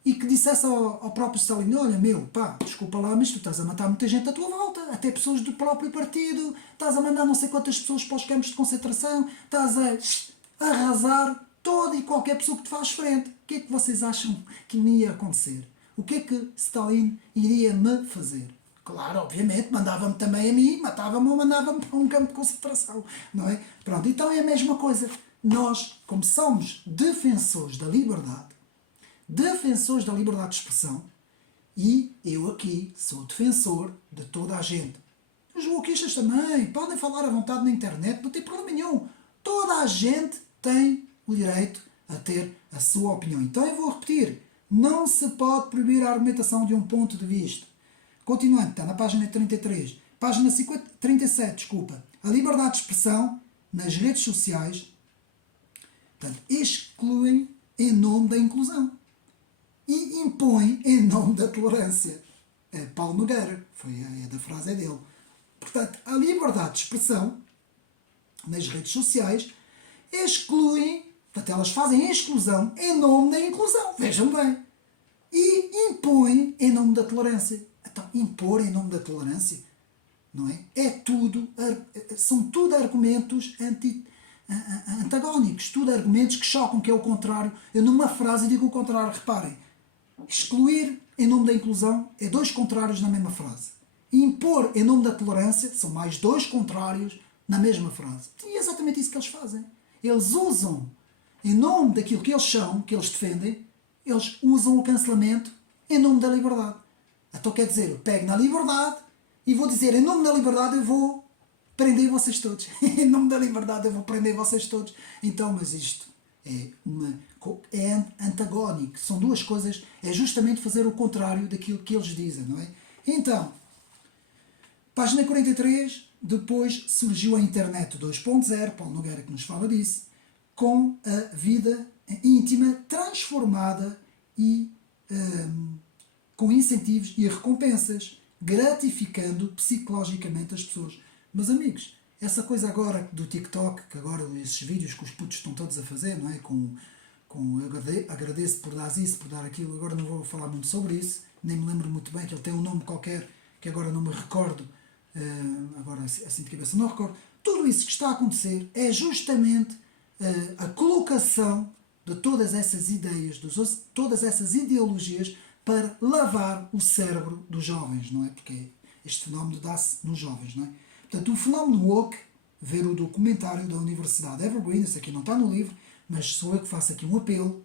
e que dissesse ao próprio Stalin, olha desculpa lá, mas tu estás a matar muita gente à tua volta, até pessoas do próprio partido, estás a mandar não sei quantas pessoas para os campos de concentração, estás a arrasar toda e qualquer pessoa que te faz frente. O que é que vocês acham que me ia acontecer? O que é que Stalin iria me fazer? Claro, obviamente, mandava-me também a mim, matava-me ou mandava-me para um campo de concentração, não é? Pronto, então é a mesma coisa. Nós, como somos defensores da liberdade de expressão, e eu aqui sou defensor de toda a gente. Os wokistas também podem falar à vontade na internet, não tem problema nenhum. Toda a gente tem o direito a ter a sua opinião. Então eu vou repetir, não se pode proibir a argumentação de um ponto de vista. Continuando, está na página 33. Página 37, desculpa. A liberdade de expressão nas redes sociais, portanto, excluem em nome da inclusão e impõem em nome da tolerância. É Paulo Nogueira, da frase é dele. Portanto, a liberdade de expressão nas redes sociais excluem, portanto, elas fazem a exclusão em nome da inclusão. Vejam bem. E impõem em nome da tolerância. Então, impor em nome da tolerância, não é? São tudo argumentos antagónicos, tudo argumentos que chocam, que é o contrário. Eu numa frase digo o contrário, reparem. Excluir em nome da inclusão é dois contrários na mesma frase. Impor em nome da tolerância são mais dois contrários na mesma frase. E é exatamente isso que eles fazem. Eles usam, em nome daquilo que eles são, que eles defendem, eles usam o cancelamento em nome da liberdade. Então quer dizer, eu pego na liberdade e vou dizer, em nome da liberdade eu vou prender vocês todos. Em nome da liberdade eu vou prender vocês todos. Então, mas isto é antagónico. São duas coisas, é justamente fazer o contrário daquilo que eles dizem, não é? Então, página 43, depois surgiu a internet 2.0, Paulo Nogueira que nos fala disso, com a vida íntima transformada e com incentivos e recompensas, gratificando psicologicamente as pessoas. Meus amigos, essa coisa agora do TikTok, que agora esses vídeos que os putos estão todos a fazer, não é? Agradeço por dar isso, por dar aquilo, agora não vou falar muito sobre isso, nem me lembro muito bem, que ele tem um nome qualquer, que agora não me recordo, agora assim de cabeça não recordo. Tudo isso que está a acontecer é justamente a colocação de todas essas ideias, todas essas ideologias, para lavar o cérebro dos jovens, não é? Porque este fenómeno dá-se nos jovens, não é? Portanto, o fenómeno woke, ver o documentário da Universidade Evergreen, esse aqui não está no livro, mas sou eu que faço aqui um apelo,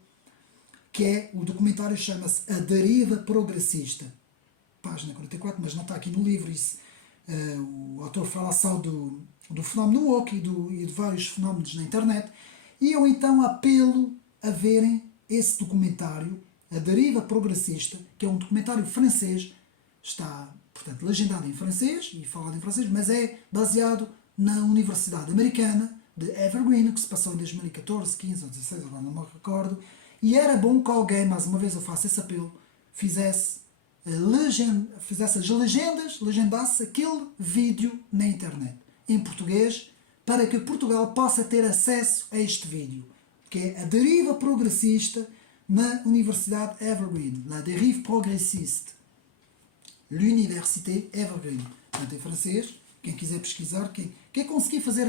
que é, o documentário chama-se A Deriva Progressista, página 44, mas não está aqui no livro, isso, o autor fala só do fenómeno woke e de vários fenómenos na internet, e eu então apelo a verem esse documentário, A Deriva Progressista, que é um documentário francês, está, portanto, legendado em francês e falado em francês, mas é baseado na Universidade Americana de Evergreen, que se passou em 2014, 15 ou 16, agora não me recordo, e era bom que alguém, mais uma vez eu faço esse apelo, fizesse as legendas, legendasse aquele vídeo na internet, em português, para que Portugal possa ter acesso a este vídeo, que é A Deriva Progressista na Universidade Evergreen, La Dérive Progressiste. L'Université Evergreen. Portanto, em francês, quem quiser pesquisar, quem conseguir fazer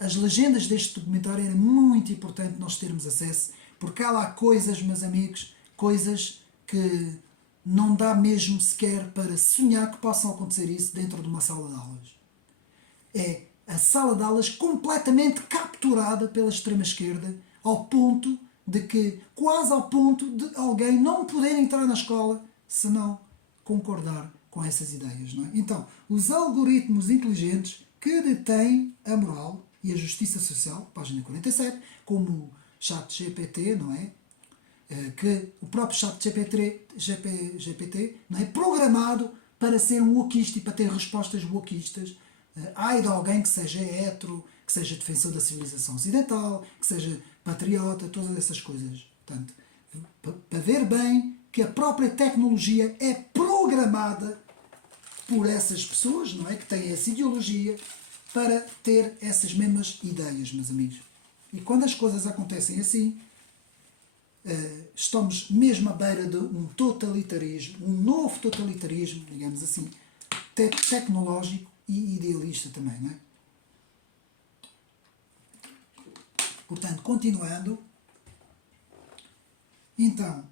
as legendas deste documentário, era muito importante nós termos acesso, porque há lá coisas, meus amigos, coisas que não dá mesmo sequer para sonhar que possam acontecer isso dentro de uma sala de aulas. É a sala de aulas completamente capturada pela extrema-esquerda, ao ponto de que, quase ao ponto de alguém não poder entrar na escola se não concordar com essas ideias. Não é? Então, os algoritmos inteligentes que detêm a moral e a justiça social, página 47, como o ChatGPT, não é? Que o próprio ChatGPT não é programado para ser um wokista e para ter respostas wokistas. Ai de alguém que seja hetero, que seja defensor da civilização ocidental, que seja patriota, todas essas coisas. Portanto, para ver bem que a própria tecnologia é programada por essas pessoas, não é? Que têm essa ideologia para ter essas mesmas ideias, meus amigos. E quando as coisas acontecem assim, estamos mesmo à beira de um totalitarismo, um novo totalitarismo, digamos assim, tecnológico e idealista também, não é? Portanto, continuando, então,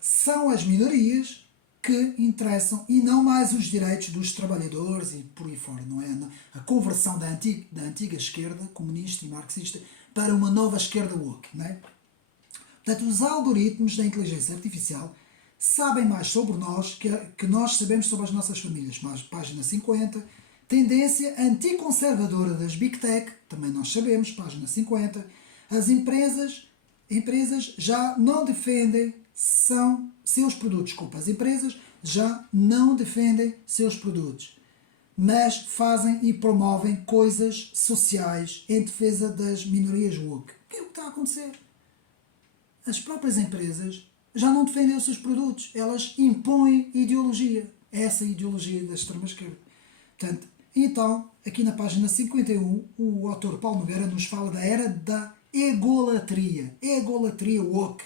são as minorias que interessam e não mais os direitos dos trabalhadores e por aí fora, não é? A conversão da antiga esquerda comunista e marxista para uma nova esquerda woke, não é? Portanto, os algoritmos da inteligência artificial sabem mais sobre nós que nós sabemos sobre as nossas famílias. Mas, página 50, tendência anticonservadora das Big Tech, também nós sabemos, página 50. As empresas já não defendem seus produtos. Desculpa, as empresas já não defendem seus produtos, mas fazem e promovem coisas sociais em defesa das minorias woke. O que é o que está a acontecer? As próprias empresas já não defendem os seus produtos, elas impõem ideologia. É essa a ideologia da extrema-esquerda. Portanto, então, aqui na página 51, o autor Paulo Nogueira nos fala da era da egolatria. Egolatria woke.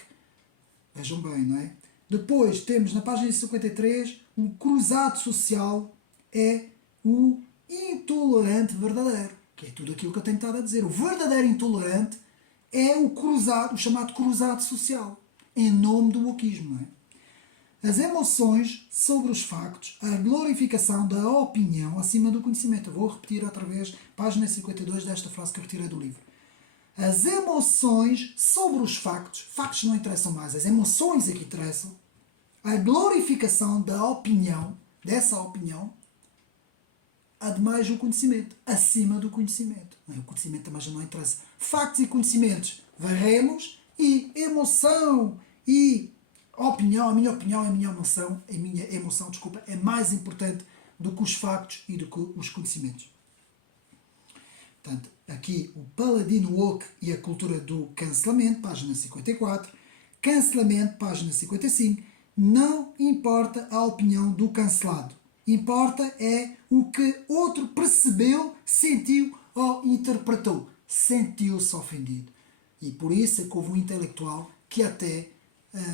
Vejam bem, não é? Depois temos na página 53, o cruzado social é o intolerante verdadeiro. Que é tudo aquilo que eu tenho estado a dizer. O verdadeiro intolerante é o chamado cruzado social, em nome do wokismo. Não é? As emoções sobre os factos, a glorificação da opinião acima do conhecimento. Eu vou repetir outra vez, página 52 desta frase que eu retirei do livro. As emoções sobre os factos não interessam mais, as emoções é que interessam. A glorificação da opinião, dessa opinião, ademais o conhecimento, acima do conhecimento. O conhecimento também já não interessa. Factos e conhecimentos varremos e emoção e opinião, a minha opinião, a minha emoção, desculpa, é mais importante do que os factos e do que os conhecimentos. Portanto, aqui o Paladino Woke e a cultura do cancelamento, página 54. Cancelamento, página 55. Não importa a opinião do cancelado. Importa é o que outro percebeu, sentiu ou interpretou. Sentiu-se ofendido. E por isso é que houve um intelectual que até,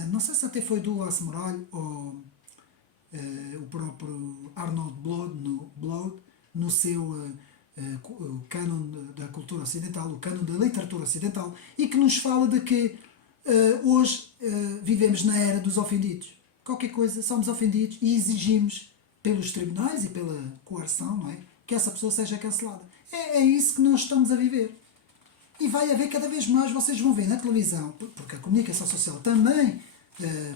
não sei se até foi Douglas Murray ou o próprio Arnold Blood, no seu o cânon da cultura ocidental, o cânon da literatura ocidental, e que nos fala de que hoje vivemos na era dos ofendidos. Qualquer coisa, somos ofendidos e exigimos pelos tribunais e pela coerção, não é? Que essa pessoa seja cancelada. É isso que nós estamos a viver. E vai haver cada vez mais, vocês vão ver na televisão, porque a comunicação social também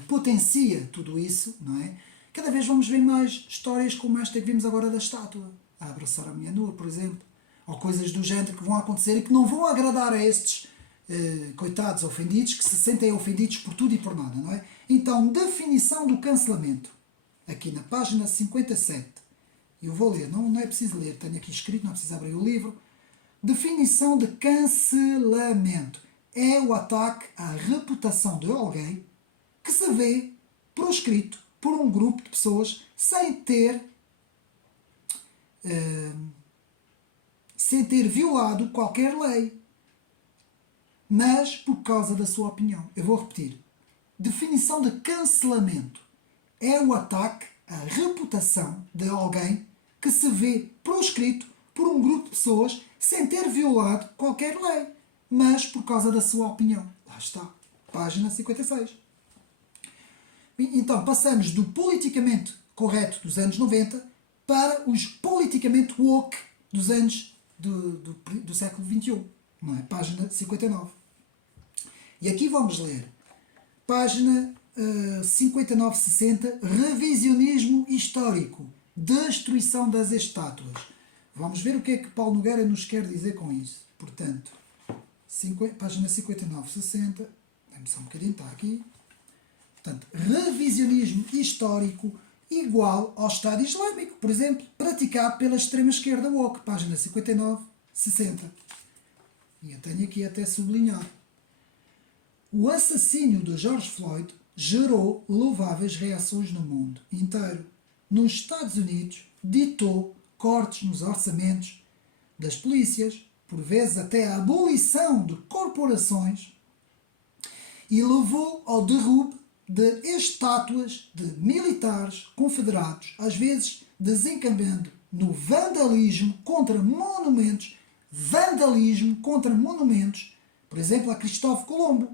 potencia tudo isso, não é? Cada vez vamos ver mais histórias como esta que vimos agora da estátua, a abraçar a mulher nua, por exemplo, ou coisas do género que vão acontecer e que não vão agradar a estes coitados ofendidos, que se sentem ofendidos por tudo e por nada, não é? Então, definição do cancelamento. Aqui na página 57. Eu vou ler, não é preciso ler, tenho aqui escrito, não é preciso abrir o livro. Definição de cancelamento. É o ataque à reputação de alguém que se vê proscrito por um grupo de pessoas sem ter violado qualquer lei, mas por causa da sua opinião. Eu vou repetir. definição de cancelamento é o ataque à reputação de alguém que se vê proscrito por um grupo de pessoas sem ter violado qualquer lei, mas por causa da sua opinião. Lá está, página 56. Então passamos do politicamente correto dos anos 90 para os politicamente woke dos anos do século XXI. Não é? Página 59. E aqui vamos ler. Página 59-60, revisionismo histórico, destruição das estátuas. Vamos ver o que é que Paulo Nogueira nos quer dizer com isso. Portanto, página 59-60, dê-me só um bocadinho, está aqui. Portanto, revisionismo histórico igual ao Estado Islâmico, por exemplo, praticado pela extrema-esquerda woke, página 59-60. E eu tenho aqui até sublinhado. O assassínio de George Floyd gerou louváveis reações no mundo inteiro. Nos Estados Unidos, ditou cortes nos orçamentos das polícias, por vezes até a abolição de corporações, e levou ao derrube de estátuas de militares confederados, às vezes desencadeando no vandalismo contra monumentos, por exemplo, a Cristóvão Colombo,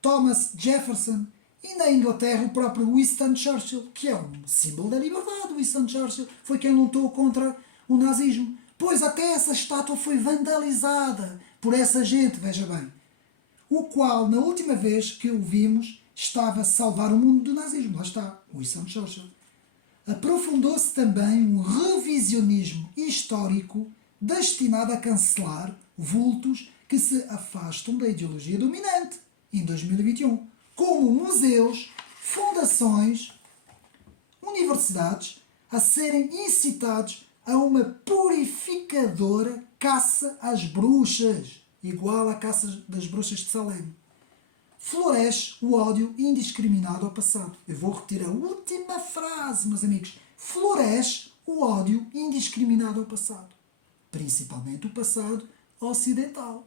Thomas Jefferson e na Inglaterra o próprio Winston Churchill, que é um símbolo da liberdade. Winston Churchill foi quem lutou contra o nazismo. Pois até essa estátua foi vandalizada por essa gente, veja bem. O qual, na última vez que o vimos, estava a salvar o mundo do nazismo. Lá está, Winston Churchill. Aprofundou-se também um revisionismo histórico destinado a cancelar vultos que se afastam da ideologia dominante em 2021, como museus, fundações, universidades, a serem incitados a uma purificadora caça às bruxas, igual à caça das bruxas de Salem. Floresce o ódio indiscriminado ao passado. Eu vou repetir a última frase, meus amigos. Floresce o ódio indiscriminado ao passado. Principalmente o passado ocidental.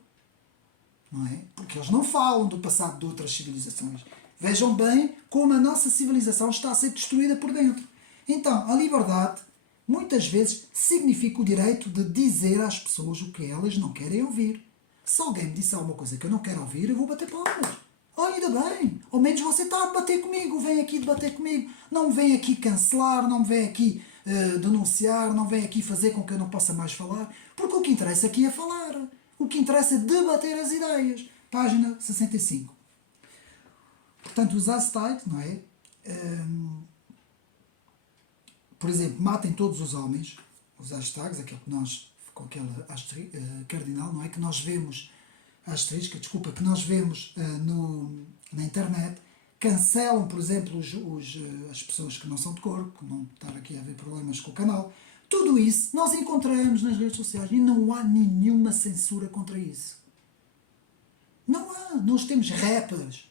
Não é? Porque eles não falam do passado de outras civilizações. Vejam bem como a nossa civilização está a ser destruída por dentro. Então, a liberdade, muitas vezes, significa o direito de dizer às pessoas o que elas não querem ouvir. Se alguém me disser alguma coisa que eu não quero ouvir, eu vou bater palmas. Oh, ainda bem. Ao menos você está a debater comigo. Vem aqui debater comigo. Não me vem aqui cancelar, não me vem aqui denunciar, não vem aqui fazer com que eu não possa mais falar. Porque o que interessa aqui é falar. O que interessa é debater as ideias. Página 65. Portanto, os hashtags, não é? Por exemplo, matem todos os homens. Os hashtags, aquilo que nós, com aquela cardinal, não é? Que nós vemos, asterisca, desculpa, que nós vemos na internet. Cancelam, por exemplo, as pessoas que não são de cor, que não estar aqui a haver problemas com o canal. Tudo isso nós encontramos nas redes sociais e não há nenhuma censura contra isso. Não há. Nós temos rappers,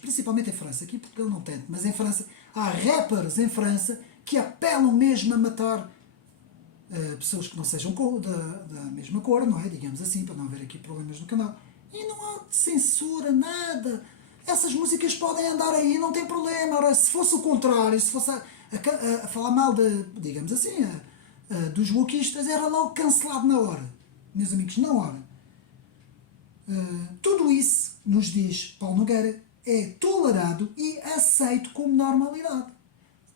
principalmente em França, aqui em Portugal não tanto, mas em França, há rappers em França que apelam mesmo a matar pessoas que não sejam da mesma cor, não é? Digamos assim, para não haver aqui problemas no canal. E não há censura, nada. Essas músicas podem andar aí, não tem problema. Ora, se fosse o contrário, se fosse a falar mal digamos assim, dos wokeistas, era logo cancelado na hora. Meus amigos, na hora. Tudo isso, nos diz Paulo Nogueira, é tolerado e aceito como normalidade.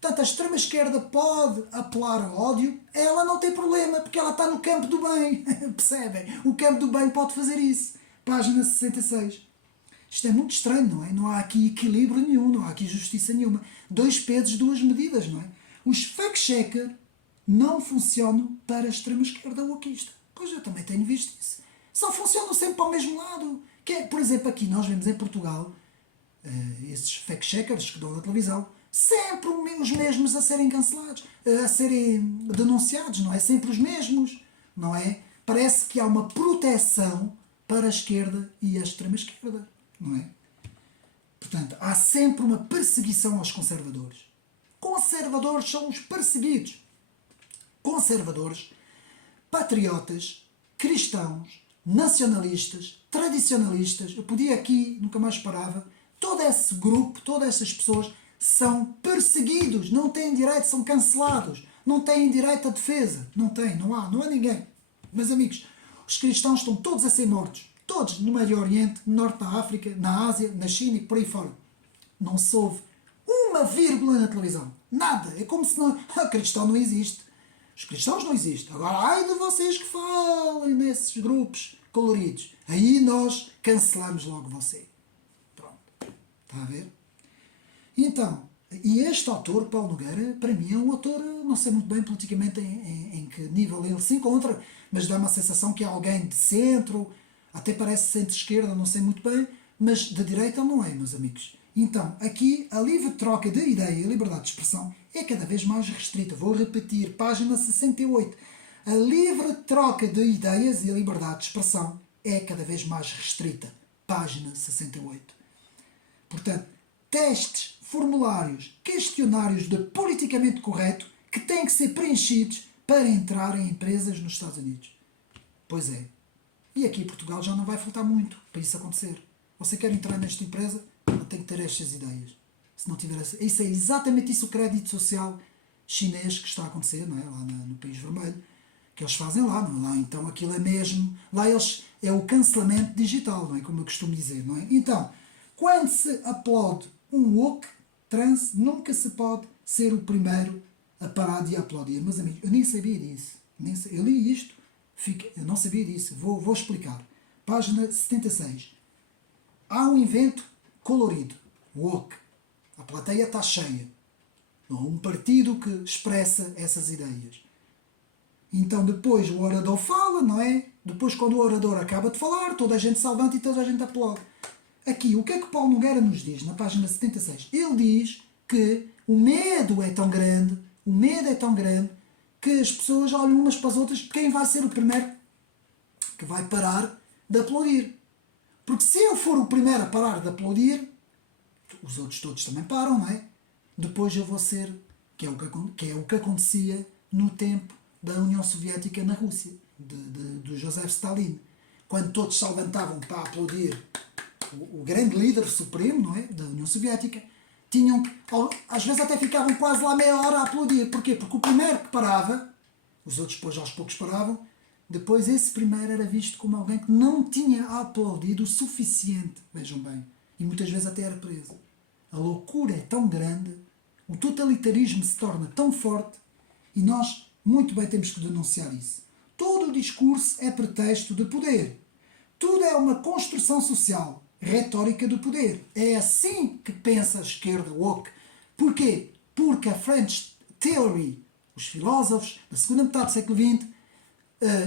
Portanto, a extrema-esquerda pode apelar ao ódio, ela não tem problema, porque ela está no campo do bem. Percebem? O campo do bem pode fazer isso. Página 66. Isto é muito estranho, não é? Não há aqui equilíbrio nenhum, não há aqui justiça nenhuma. 2 pesos, 2 medidas, não é? Os fact-checkers não funcionam para a extrema-esquerda wokeista. Pois eu também tenho visto isso. Só funcionam sempre para o mesmo lado. Que é, por exemplo, aqui nós vemos em Portugal, esses fact-checkers que dão na televisão, sempre os mesmos a serem cancelados, a serem denunciados, não é? Sempre os mesmos, não é? Parece que há uma proteção para a esquerda e a extrema-esquerda, não é? Portanto, há sempre uma perseguição aos conservadores. Conservadores são os perseguidos. Conservadores, patriotas, cristãos, nacionalistas, tradicionalistas, eu podia aqui, nunca mais parava, todo esse grupo, todas essas pessoas são perseguidos, não têm direito, são cancelados, não têm direito à defesa. Não tem, não há ninguém. Meus amigos, os cristãos estão todos a ser mortos. Todos no Médio Oriente, no Norte da África, na Ásia, na China e por aí fora. Não se ouve uma vírgula na televisão. Nada. É como se não... cristão não existe. Os cristãos não existem. Agora, ai de vocês que falem nesses grupos coloridos. Aí nós cancelamos logo você. Pronto. Está a ver? Então, e este autor, Paulo Nogueira, para mim é um autor, não sei muito bem politicamente em que nível ele se encontra, mas dá uma sensação que é alguém de centro, até parece centro-esquerda, não sei muito bem, mas de direita ele não é, meus amigos. Então, aqui a livre troca de ideia e a liberdade de expressão é cada vez mais restrita. Vou repetir, página 68. A livre troca de ideias e a liberdade de expressão é cada vez mais restrita. Página 68. Portanto, testes, formulários, questionários de politicamente correto que têm que ser preenchidos para entrar em empresas nos Estados Unidos. Pois é. E aqui em Portugal já não vai faltar muito para isso acontecer. Você quer entrar nesta empresa, tem que ter estas ideias. Se não tiver isso é exatamente isso o crédito social chinês que está a acontecer, não é? Lá no País Vermelho, que eles fazem lá, não é? Lá então aquilo é mesmo, lá eles é o cancelamento digital, não é? Como eu costumo dizer, não é? Então, quando se aplaude um woke trans, nunca se pode ser o primeiro a parar de aplaudir. Meus amigos, eu nem sabia disso. Eu li isto, eu não sabia disso. Vou explicar. Página 76. Há um evento colorido, woke. A plateia está cheia. Não há um partido que expressa essas ideias. Então depois o orador fala, não é? Depois quando o orador acaba de falar, toda a gente se levanta e toda a gente aplaude. Aqui, o que é que Paulo Nogueira nos diz na página 76? Ele diz que o medo é tão grande, que as pessoas olham umas para as outras de quem vai ser o primeiro que vai parar de aplaudir. Porque se eu for o primeiro a parar de aplaudir, os outros todos também param, não é? Depois eu vou ser, que é o que acontecia no tempo da União Soviética na Rússia, do Joseph Stalin. Quando todos se levantavam para aplaudir o grande líder supremo, não é, da União Soviética, tinham que, às vezes até ficavam quase lá meia hora a aplaudir. Porquê? Porque o primeiro que parava, os outros depois aos poucos paravam, depois esse primeiro era visto como alguém que não tinha aplaudido o suficiente, vejam bem, e muitas vezes até era preso. A loucura é tão grande, o totalitarismo se torna tão forte, e nós muito bem temos que denunciar isso. Todo o discurso é pretexto de poder. Tudo é uma construção social, retórica do poder. É assim que pensa a esquerda woke. Porquê? Porque a French Theory, os filósofos da segunda metade do século XX,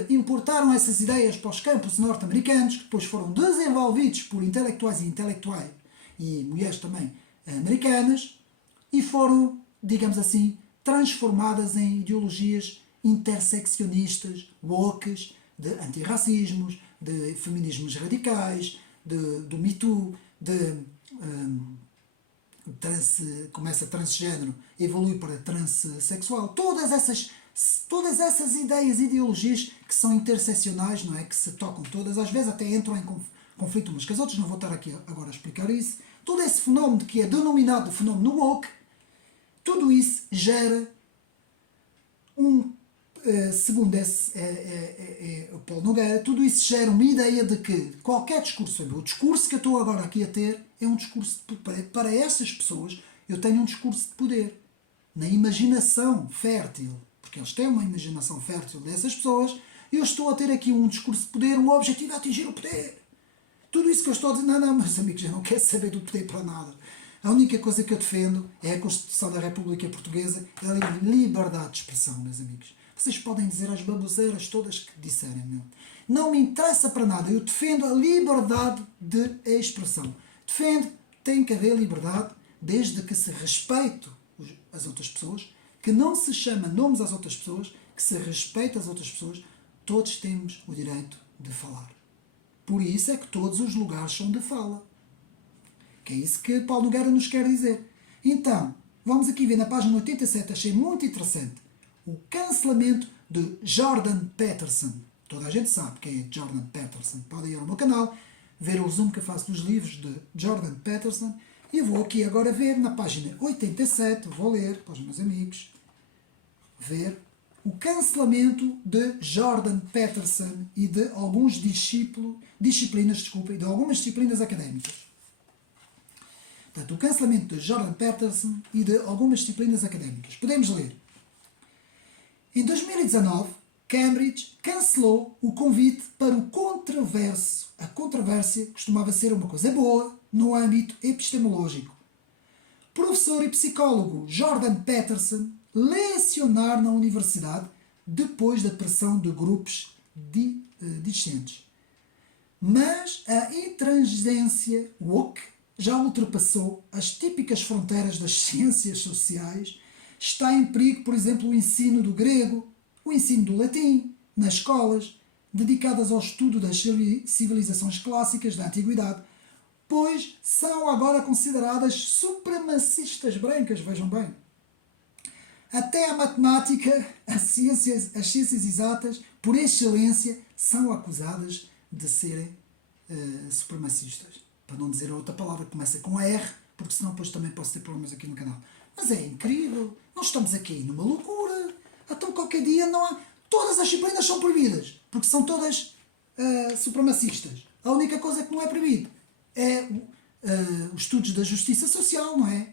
importaram essas ideias para os campos norte-americanos, que depois foram desenvolvidos por intelectuais e mulheres também americanas, e foram, digamos assim, transformadas em ideologias interseccionistas, wokes, de antirracismos, de feminismos radicais, do Me Too, começa transgénero, evolui para transexual. Todas essas ideias, ideologias que são interseccionais, não é? Que se tocam todas, às vezes até entram em conflito umas com as outras, não vou estar aqui agora a explicar isso. Todo esse fenómeno que é denominado de fenómeno woke, tudo isso gera segundo o Paulo Nogueira, tudo isso gera uma ideia de que qualquer discurso, o discurso que eu estou agora aqui a ter é um discurso para essas pessoas, eu tenho um discurso de poder, na imaginação fértil, porque eles têm uma imaginação fértil dessas pessoas, eu estou a ter aqui um discurso de poder, um objetivo é atingir o poder. Tudo isso que eu estou a dizer, não, meus amigos, eu não quero saber do poder para nada. A única coisa que eu defendo é a Constituição da República Portuguesa, é a liberdade de expressão, meus amigos. Vocês podem dizer as baboseiras todas que disserem, meu. Não me interessa para nada. Eu defendo a liberdade de expressão. Defendo que tem que haver liberdade desde que se respeite as outras pessoas, que não se chama nomes às outras pessoas, que se respeite as outras pessoas. Todos temos o direito de falar. Por isso é que todos os lugares são de fala. Que é isso que Paulo Nogueira nos quer dizer. Então, vamos aqui ver na página 87, achei muito interessante, o cancelamento de Jordan Peterson. Toda a gente sabe quem é Jordan Peterson. Podem ir ao meu canal, ver o resumo que eu faço dos livros de Jordan Peterson. E vou aqui agora ver na página 87, vou ler para os meus amigos, ver o cancelamento de Jordan Peterson e de algumas disciplinas académicas. Portanto, o cancelamento de Jordan Peterson e de algumas disciplinas académicas. Podemos ler. Em 2019, Cambridge cancelou o convite para o controverso. A controvérsia costumava ser uma coisa boa no âmbito epistemológico. Professor e psicólogo Jordan Peterson lecionar na universidade depois da pressão de grupos discentes. Mas a intransigência woke já ultrapassou as típicas fronteiras das ciências sociais. Está em perigo, por exemplo, o ensino do grego, o ensino do latim, nas escolas, dedicadas ao estudo das civilizações clássicas da antiguidade, pois são agora consideradas supremacistas brancas, vejam bem. Até a matemática, as ciências exatas, por excelência, são acusadas de serem supremacistas. Para não dizer outra palavra que começa com R, porque senão depois também posso ter problemas aqui no canal. Mas é incrível, nós estamos aqui numa loucura. Então qualquer dia não há... Todas as disciplinas são proibidas, porque são todas supremacistas. A única coisa que não é proibido é os estudos da justiça social, não é?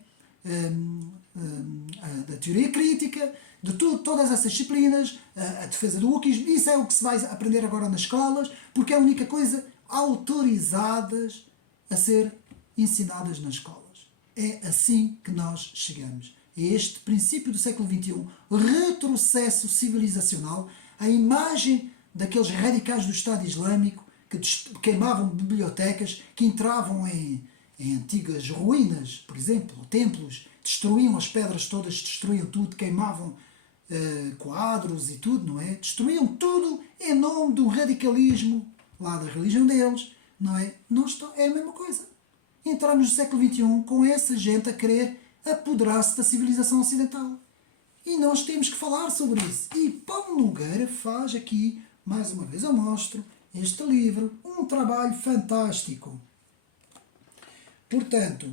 Da teoria crítica, de todas essas disciplinas, a defesa do wokismo. Isso é o que se vai aprender agora nas escolas, porque é a única coisa autorizadas a ser ensinadas nas escolas. É assim que nós chegamos. É este princípio do século XXI, retrocesso civilizacional, a imagem daqueles radicais do Estado Islâmico que queimavam bibliotecas, que entravam em antigas ruínas, por exemplo, templos, destruíam as pedras todas, destruíam tudo, queimavam quadros e tudo, não é? Destruíam tudo em nome do radicalismo lá da religião deles, não é? É a mesma coisa. Entramos no século XXI com essa gente a querer apoderar-se da civilização ocidental. E nós temos que falar sobre isso. E Paulo Nogueira faz aqui, mais uma vez eu mostro, este livro, um trabalho fantástico. Portanto,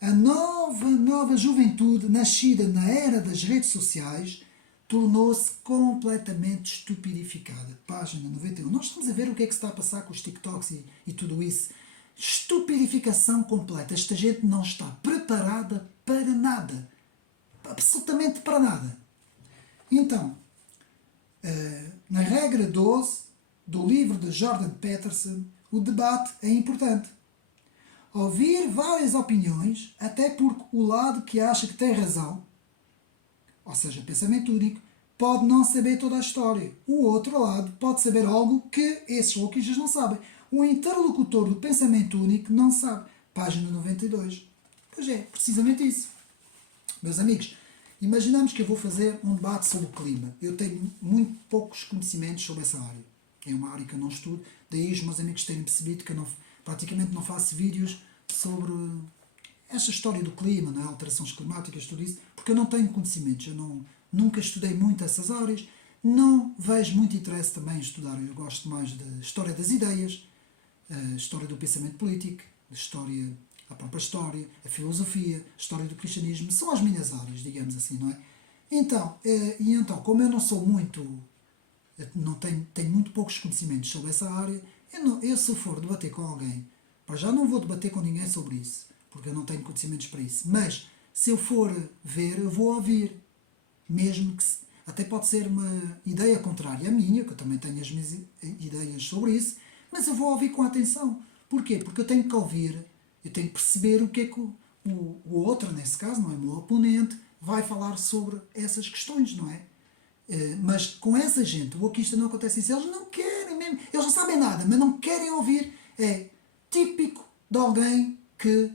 a nova juventude nascida na era das redes sociais tornou-se completamente estupidificada. Página 91. Nós estamos a ver o que é que se está a passar com os TikToks e tudo isso. Estupidificação completa. Esta gente não está preparada para nada. Absolutamente para nada. Então, na regra 12 do livro de Jordan Peterson, o debate é importante. Ouvir várias opiniões, até porque o lado que acha que tem razão, ou seja, pensamento único, pode não saber toda a história. O outro lado pode saber algo que esses wokeistas não sabem. O interlocutor do pensamento único não sabe. Página 92. Pois é, precisamente isso. Meus amigos, imaginamos que eu vou fazer um debate sobre o clima. Eu tenho muito poucos conhecimentos sobre essa área. É uma área que eu não estudo. Daí os meus amigos terem percebido que eu praticamente não faço vídeos sobre esta história do clima, não é? Alterações climáticas, tudo isso, porque eu não tenho conhecimentos. Eu nunca estudei muito essas áreas. Não vejo muito interesse também em estudar. Eu gosto mais da história das ideias, a história do pensamento político, a própria história, a filosofia, a história do cristianismo. São as minhas áreas, digamos assim, não é? Então, como eu não sou muito... tenho muito poucos conhecimentos sobre essa área, eu se for debater com alguém, já não vou debater com ninguém sobre isso, porque eu não tenho conhecimentos para isso. Mas, se eu for ver, eu vou ouvir. Mesmo que... Até pode ser uma ideia contrária à minha, que eu também tenho as minhas ideias sobre isso, mas eu vou ouvir com atenção. Porquê? Porque eu tenho que ouvir, eu tenho que perceber o que é que o outro, nesse caso, não é? O meu oponente, vai falar sobre essas questões, não é? Mas com essa gente, o wokista não acontece isso. Eles não querem mesmo, eles não sabem nada, mas não querem ouvir. É típico de alguém que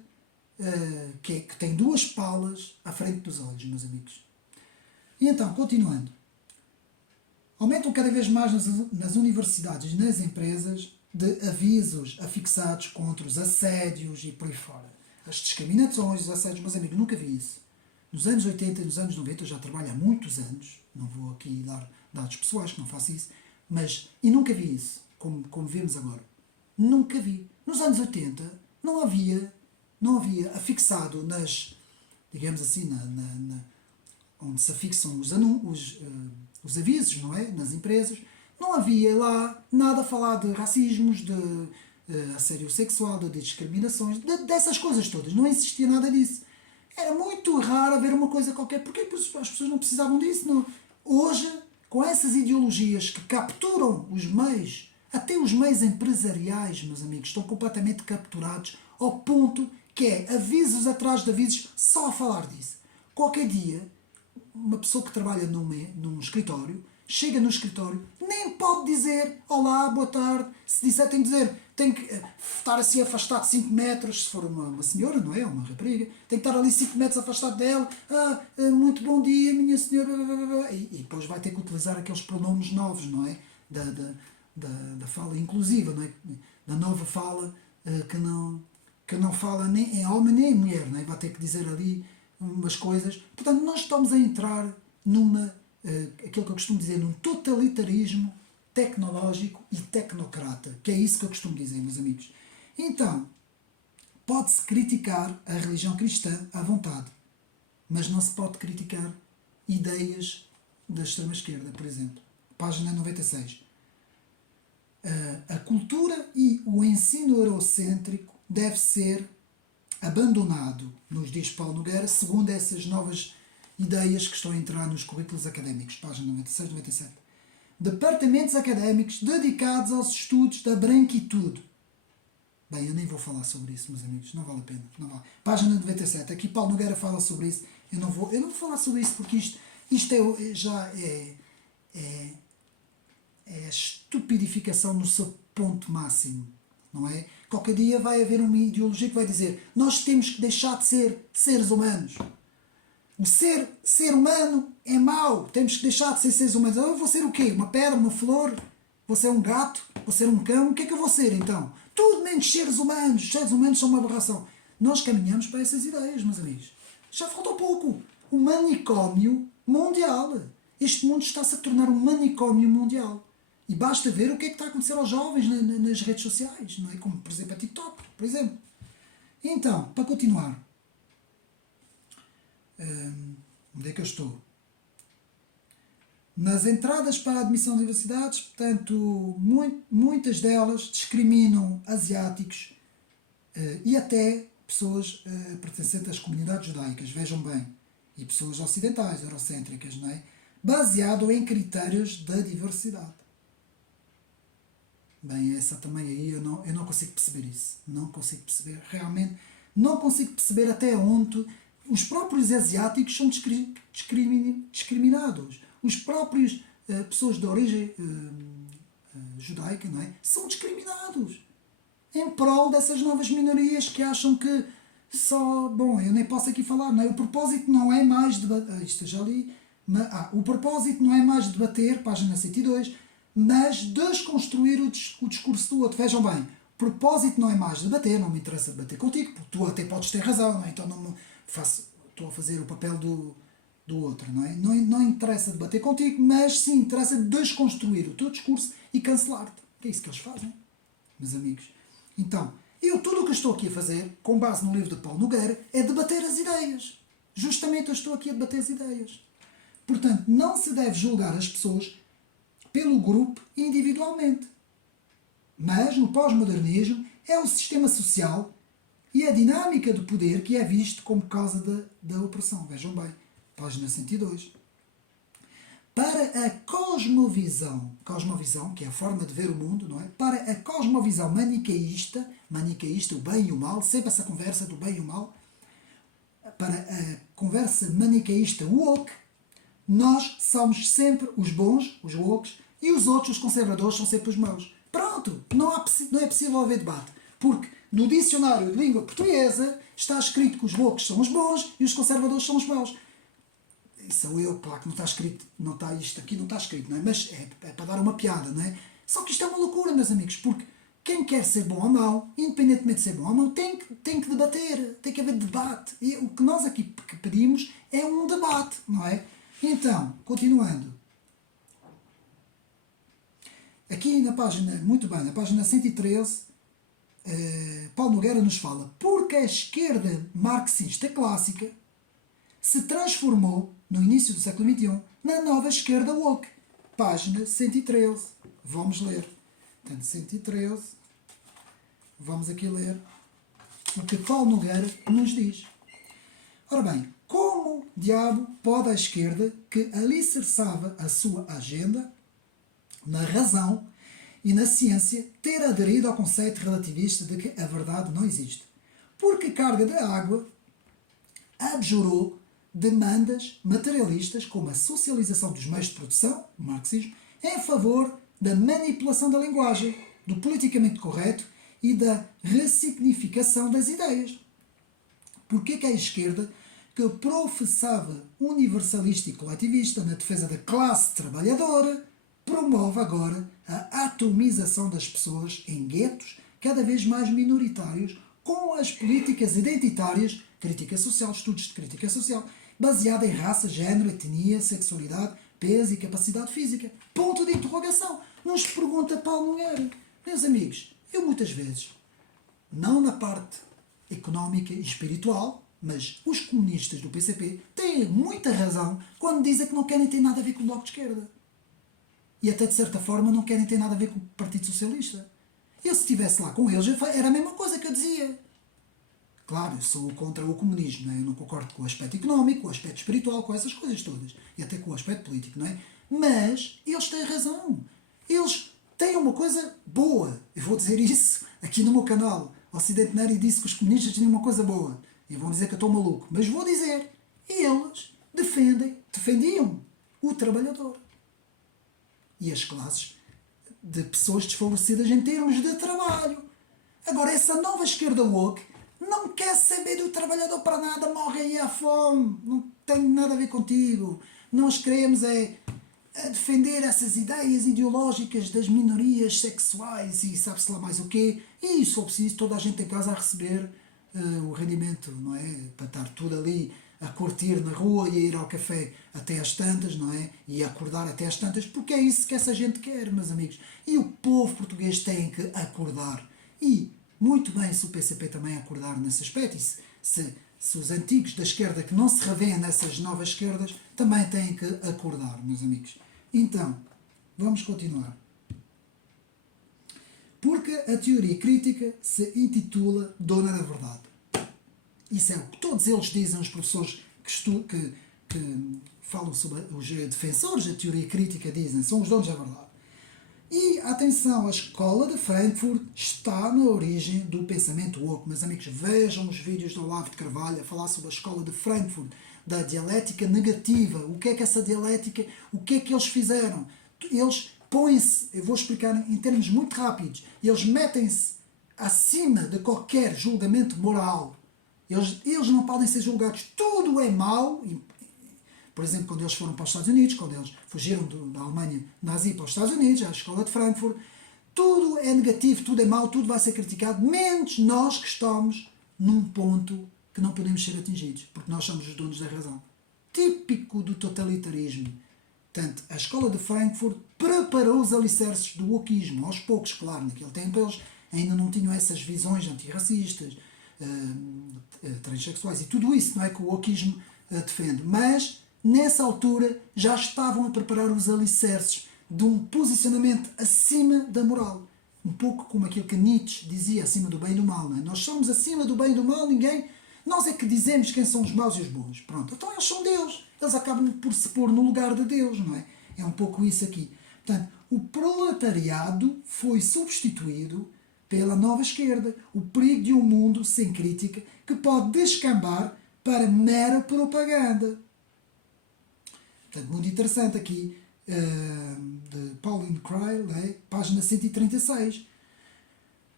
tem duas palas à frente dos olhos, meus amigos. E então, continuando. Aumentam cada vez mais nas universidades e nas empresas de avisos afixados contra os assédios e por aí fora. As discriminações, os assédios, meus amigos, nunca vi isso. Nos anos 80 e nos anos 90, eu já trabalho há muitos anos, não vou aqui dar dados pessoais, que não faço isso, e nunca vi isso, como vemos agora. Nunca vi. Nos anos 80 não havia afixado nas, digamos assim, onde se afixam os avisos, não é? Nas empresas, não havia lá nada a falar de racismos, de assédio sexual, de discriminações, dessas coisas todas. Não existia nada disso. Era muito raro haver uma coisa qualquer, porque as pessoas não precisavam disso. Não. Hoje, com essas ideologias que capturam os meios, até os meios empresariais, meus amigos, estão completamente capturados ao ponto que é avisos atrás de avisos só a falar disso. Qualquer dia, uma pessoa que trabalha num escritório, chega no escritório, nem pode dizer olá, boa tarde. Se disser, tem que dizer, tem que estar assim afastado de 5 metros, se for uma senhora, não é? Uma rapariga, tem que estar ali 5 metros afastado dela. Muito bom dia, minha senhora. E depois vai ter que utilizar aqueles pronomes novos, não é? Da fala inclusiva, não é? Da nova fala que não fala nem em homem nem em mulher, não é? Vai ter que dizer ali umas coisas. Portanto, nós estamos a entrar aquilo que eu costumo dizer, num totalitarismo tecnológico e tecnocrata, que é isso que eu costumo dizer, meus amigos. Então, pode-se criticar a religião cristã à vontade, mas não se pode criticar ideias da extrema-esquerda, por exemplo. Página 96. A cultura e o ensino eurocêntrico deve ser abandonado, nos diz Paulo Nogueira, segundo essas novas ideias que estão a entrar nos currículos académicos. Página 96, 97. Departamentos académicos dedicados aos estudos da branquitude. Bem, eu nem vou falar sobre isso, meus amigos, não vale a pena. Não vale. Página 97, aqui Paulo Nogueira fala sobre isso. Eu não vou falar sobre isso porque isto já é a estupidificação no seu ponto máximo, não é? Qualquer dia vai haver uma ideologia que vai dizer nós temos que deixar de ser seres humanos. O ser humano é mau, temos que deixar de ser seres humanos. Eu vou ser o quê? Uma pedra, uma flor? Vou ser um gato? Vou ser um cão? O que é que eu vou ser então? Tudo menos seres humanos. Os seres humanos são uma aberração. Nós caminhamos para essas ideias, meus amigos. Já faltou pouco. O manicômio mundial. Este mundo está-se a tornar um manicômio mundial. E basta ver o que é que está a acontecer aos jovens nas redes sociais, não é? Como, por exemplo, a TikTok, por exemplo. Então, para continuar. Onde é que eu estou? Nas entradas para a admissão de universidades, portanto, muitas delas discriminam asiáticos e até pessoas pertencentes às comunidades judaicas, vejam bem, e pessoas ocidentais, eurocêntricas, não é? Baseado em critérios da diversidade. Bem, essa também aí eu não consigo perceber isso. Não consigo perceber, realmente, não consigo perceber até onde os próprios asiáticos são discriminados. Os próprios pessoas de origem judaica, não é? São discriminados em prol dessas novas minorias que acham que só... Bom, eu nem posso aqui falar, não é? O propósito não é mais debater... Isto eu já li. O propósito não é mais debater, página 102, mas desconstruir o discurso do outro. Vejam bem, o propósito não é mais debater, não me interessa debater contigo, porque tu até podes ter razão, não é? Então estou a fazer o papel do outro, não é? Não interessa debater contigo, mas sim interessa desconstruir o teu discurso e cancelar-te. Que é isso que eles fazem, meus amigos. Então, tudo o que estou aqui a fazer, com base no livro de Paulo Nogueira, é debater as ideias. Justamente eu estou aqui a debater as ideias. Portanto, não se deve julgar as pessoas pelo grupo individualmente. Mas, no pós-modernismo, é o sistema social e a dinâmica do poder que é visto como causa da opressão. Vejam bem, página 102. Para a cosmovisão, que é a forma de ver o mundo, não é? Para a cosmovisão maniqueísta, o bem e o mal, sempre essa conversa do bem e o mal, para a conversa maniqueísta woke, nós somos sempre os bons, os woke, e os outros, os conservadores, são sempre os maus. Pronto, não é possível haver debate, porque no dicionário de língua portuguesa está escrito que os woke são os bons e os conservadores são os maus. Isso sou eu, claro que não está escrito, isto aqui não está escrito, não é? Mas é para dar uma piada, não é? Só que isto é uma loucura, meus amigos, porque quem quer ser bom ou mau, independentemente de ser bom ou mau, tem que debater, tem que haver debate. E o que nós aqui pedimos é um debate, não é? Então, continuando. Aqui na página, muito bem, na página 113, Paulo Nogueira nos fala porque a esquerda marxista clássica se transformou, no início do século XXI, na nova esquerda woke. Página 113. Vamos ler. Portanto, 113. Vamos aqui ler o que Paulo Nogueira nos diz. Ora bem, como diabo pode a esquerda, que alicerçava a sua agenda na razão e na ciência, ter aderido ao conceito relativista de que a verdade não existe? Porque carga de água abjurou demandas materialistas como a socialização dos meios de produção, o marxismo, em favor da manipulação da linguagem, do politicamente correto e da ressignificação das ideias. Porquê que a esquerda, que professava universalista e coletivista na defesa da classe trabalhadora, promove agora a atomização das pessoas em guetos cada vez mais minoritários, com as políticas identitárias, crítica social, estudos de crítica social, baseada em raça, género, etnia, sexualidade, peso e capacidade física? Ponto de interrogação. Nos pergunta Paulo Nogueira. Meus amigos, eu muitas vezes, não na parte económica e espiritual, mas os comunistas do PCP têm muita razão quando dizem que não querem ter nada a ver com o Bloco de Esquerda. E até de certa forma não querem ter nada a ver com o Partido Socialista. Eu se estivesse lá com eles, era a mesma coisa que eu dizia. Claro, eu sou contra o comunismo, não é? Eu não concordo com o aspecto económico, com o aspecto espiritual, com essas coisas todas. E até com o aspecto político, não é? Mas eles têm razão. Eles têm uma coisa boa. Eu vou dizer isso aqui no meu canal. O Ocidente Neri disse que os comunistas tinham uma coisa boa. E vão dizer que eu estou maluco. Mas vou dizer. Eles defendiam o trabalhador. E as classes de pessoas desfavorecidas em termos de trabalho. Agora, essa nova esquerda woke não quer saber do trabalhador para nada, morre aí à fome, não tem nada a ver contigo. Nós queremos a defender essas ideias ideológicas das minorias sexuais e sabe-se lá mais o quê. E, se for preciso, toda a gente em casa a receber o rendimento, não é? Para estar tudo ali a curtir na rua e a ir ao café até às tantas, não é? E a acordar até às tantas, porque é isso que essa gente quer, meus amigos. E o povo português tem que acordar. E muito bem se o PCP também acordar nesse aspecto. E se os antigos da esquerda que não se revêem nessas novas esquerdas também têm que acordar, meus amigos. Então, vamos continuar. Porque a teoria crítica se intitula Dona da Verdade. Isso é o que todos eles dizem, os professores que falam sobre os defensores da teoria crítica dizem, são os donos da verdade. E, atenção, a escola de Frankfurt está na origem do pensamento woke. Meus amigos, vejam os vídeos do Olavo de Carvalho a falar sobre a escola de Frankfurt, da dialética negativa. O que é que essa dialética, o que é que eles fizeram? Eles põem-se, eu vou explicar em termos muito rápidos, eles metem-se acima de qualquer julgamento moral. Eles não podem ser julgados. Tudo é mau. Por exemplo, quando eles foram para os Estados Unidos, quando eles fugiram da Alemanha nazi para os Estados Unidos, à escola de Frankfurt, tudo é negativo, tudo é mau, tudo vai ser criticado, menos nós que estamos num ponto que não podemos ser atingidos, porque nós somos os donos da razão. Típico do totalitarismo. Portanto, a escola de Frankfurt preparou os alicerces do wokismo, aos poucos, claro, naquele tempo eles ainda não tinham essas visões antirracistas, transexuais e tudo isso, não é que o wokismo defende, mas nessa altura já estavam a preparar os alicerces de um posicionamento acima da moral, um pouco como aquilo que Nietzsche dizia, acima do bem e do mal, não é? Nós somos acima do bem e do mal, nós é que dizemos quem são os maus e os bons, pronto, então eles são Deus, eles acabam por se pôr no lugar de Deus, não é? É um pouco isso aqui. Portanto, o proletariado foi substituído pela nova esquerda, o perigo de um mundo sem crítica que pode descambar para mera propaganda. Portanto, muito interessante aqui, de Pauline Kael, né? Página 136.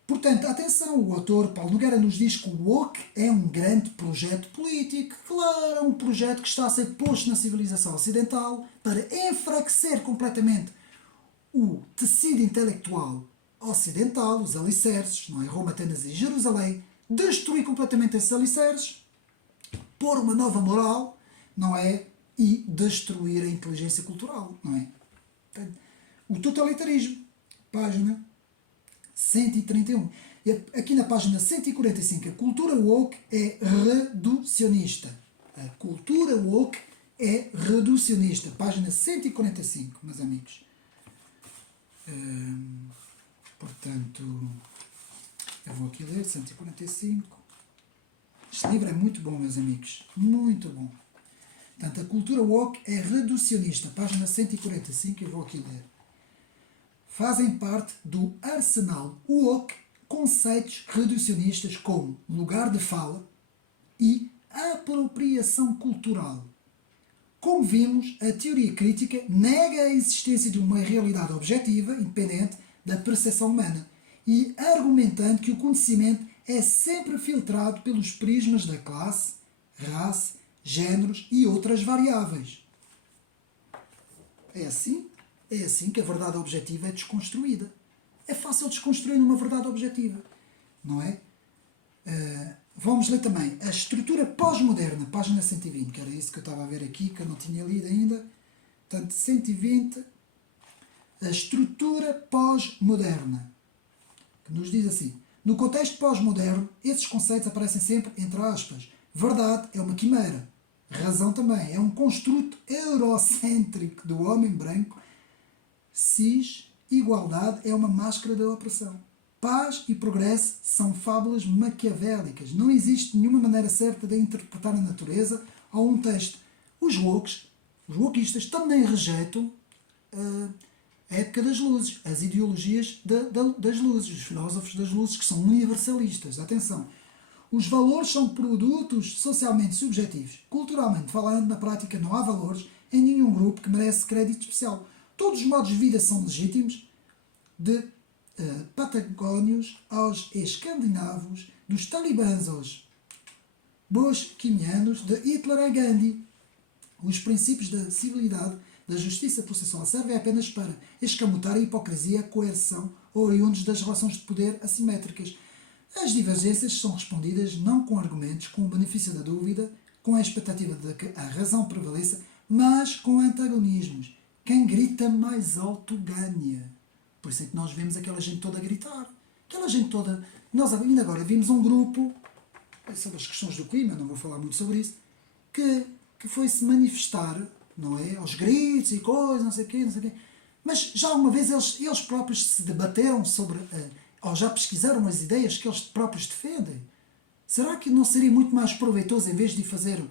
Portanto, atenção, o autor Paulo Nogueira nos diz que o woke é um grande projeto político. Claro, é um projeto que está a ser posto na civilização ocidental para enfraquecer completamente o tecido intelectual ocidental, os alicerces, não é? Roma, Atenas e Jerusalém, destruir completamente esses alicerces, pôr uma nova moral, não é? E destruir a inteligência cultural, não é? Portanto, o totalitarismo, página 131. E aqui na página 145, a cultura woke é reducionista. A cultura woke é reducionista. Página 145, meus amigos. Portanto, eu vou aqui ler 145. Este livro é muito bom, meus amigos. Muito bom. Portanto, a cultura woke é reducionista. Página 145, eu vou aqui ler. Fazem parte do arsenal woke conceitos reducionistas como lugar de fala e apropriação cultural. Como vimos, a teoria crítica nega a existência de uma realidade objetiva, independente da percepção humana, e argumentando que o conhecimento é sempre filtrado pelos prismas da classe, raça, géneros e outras variáveis. É assim? É assim que a verdade objetiva é desconstruída. É fácil desconstruir uma verdade objetiva, não é? Vamos ler também a estrutura pós-moderna, página 120, que era isso que eu estava a ver aqui, que eu não tinha lido ainda. Portanto, 120, a estrutura pós-moderna, que nos diz assim: no contexto pós-moderno, esses conceitos aparecem sempre entre aspas. Verdade é uma quimera. Razão também é um construto eurocêntrico do homem branco. Cis, igualdade é uma máscara da opressão. Paz e progresso são fábulas maquiavélicas. Não existe nenhuma maneira certa de interpretar a natureza ou um texto. Os wokeistas também rejeitam a época das luzes, as ideologias das luzes, os filósofos das luzes, que são universalistas. Atenção, os valores são produtos socialmente subjetivos. Culturalmente falando, na prática não há valores em nenhum grupo que merece crédito especial. Todos os modos de vida são legítimos, de patagónios aos escandinavos, dos talibãs aos bosquimianos, de Hitler a Gandhi. Os princípios da civilidade, da justiça processual servem apenas para escamotar a hipocrisia e a coerção oriundos das relações de poder assimétricas. As divergências são respondidas não com argumentos, com o benefício da dúvida, com a expectativa de que a razão prevaleça, mas com antagonismos. Quem grita mais alto ganha. Por isso é que nós vemos aquela gente toda a gritar. Aquela gente toda... Nós ainda agora vimos um grupo, sobre as questões do clima, não vou falar muito sobre isso, que foi-se manifestar, não é? Aos gritos e coisas, não sei o quê, não sei o quê. Mas já uma vez eles próprios se debateram sobre... ou já pesquisaram as ideias que eles próprios defendem. Será que não seria muito mais proveitoso, em vez de fazer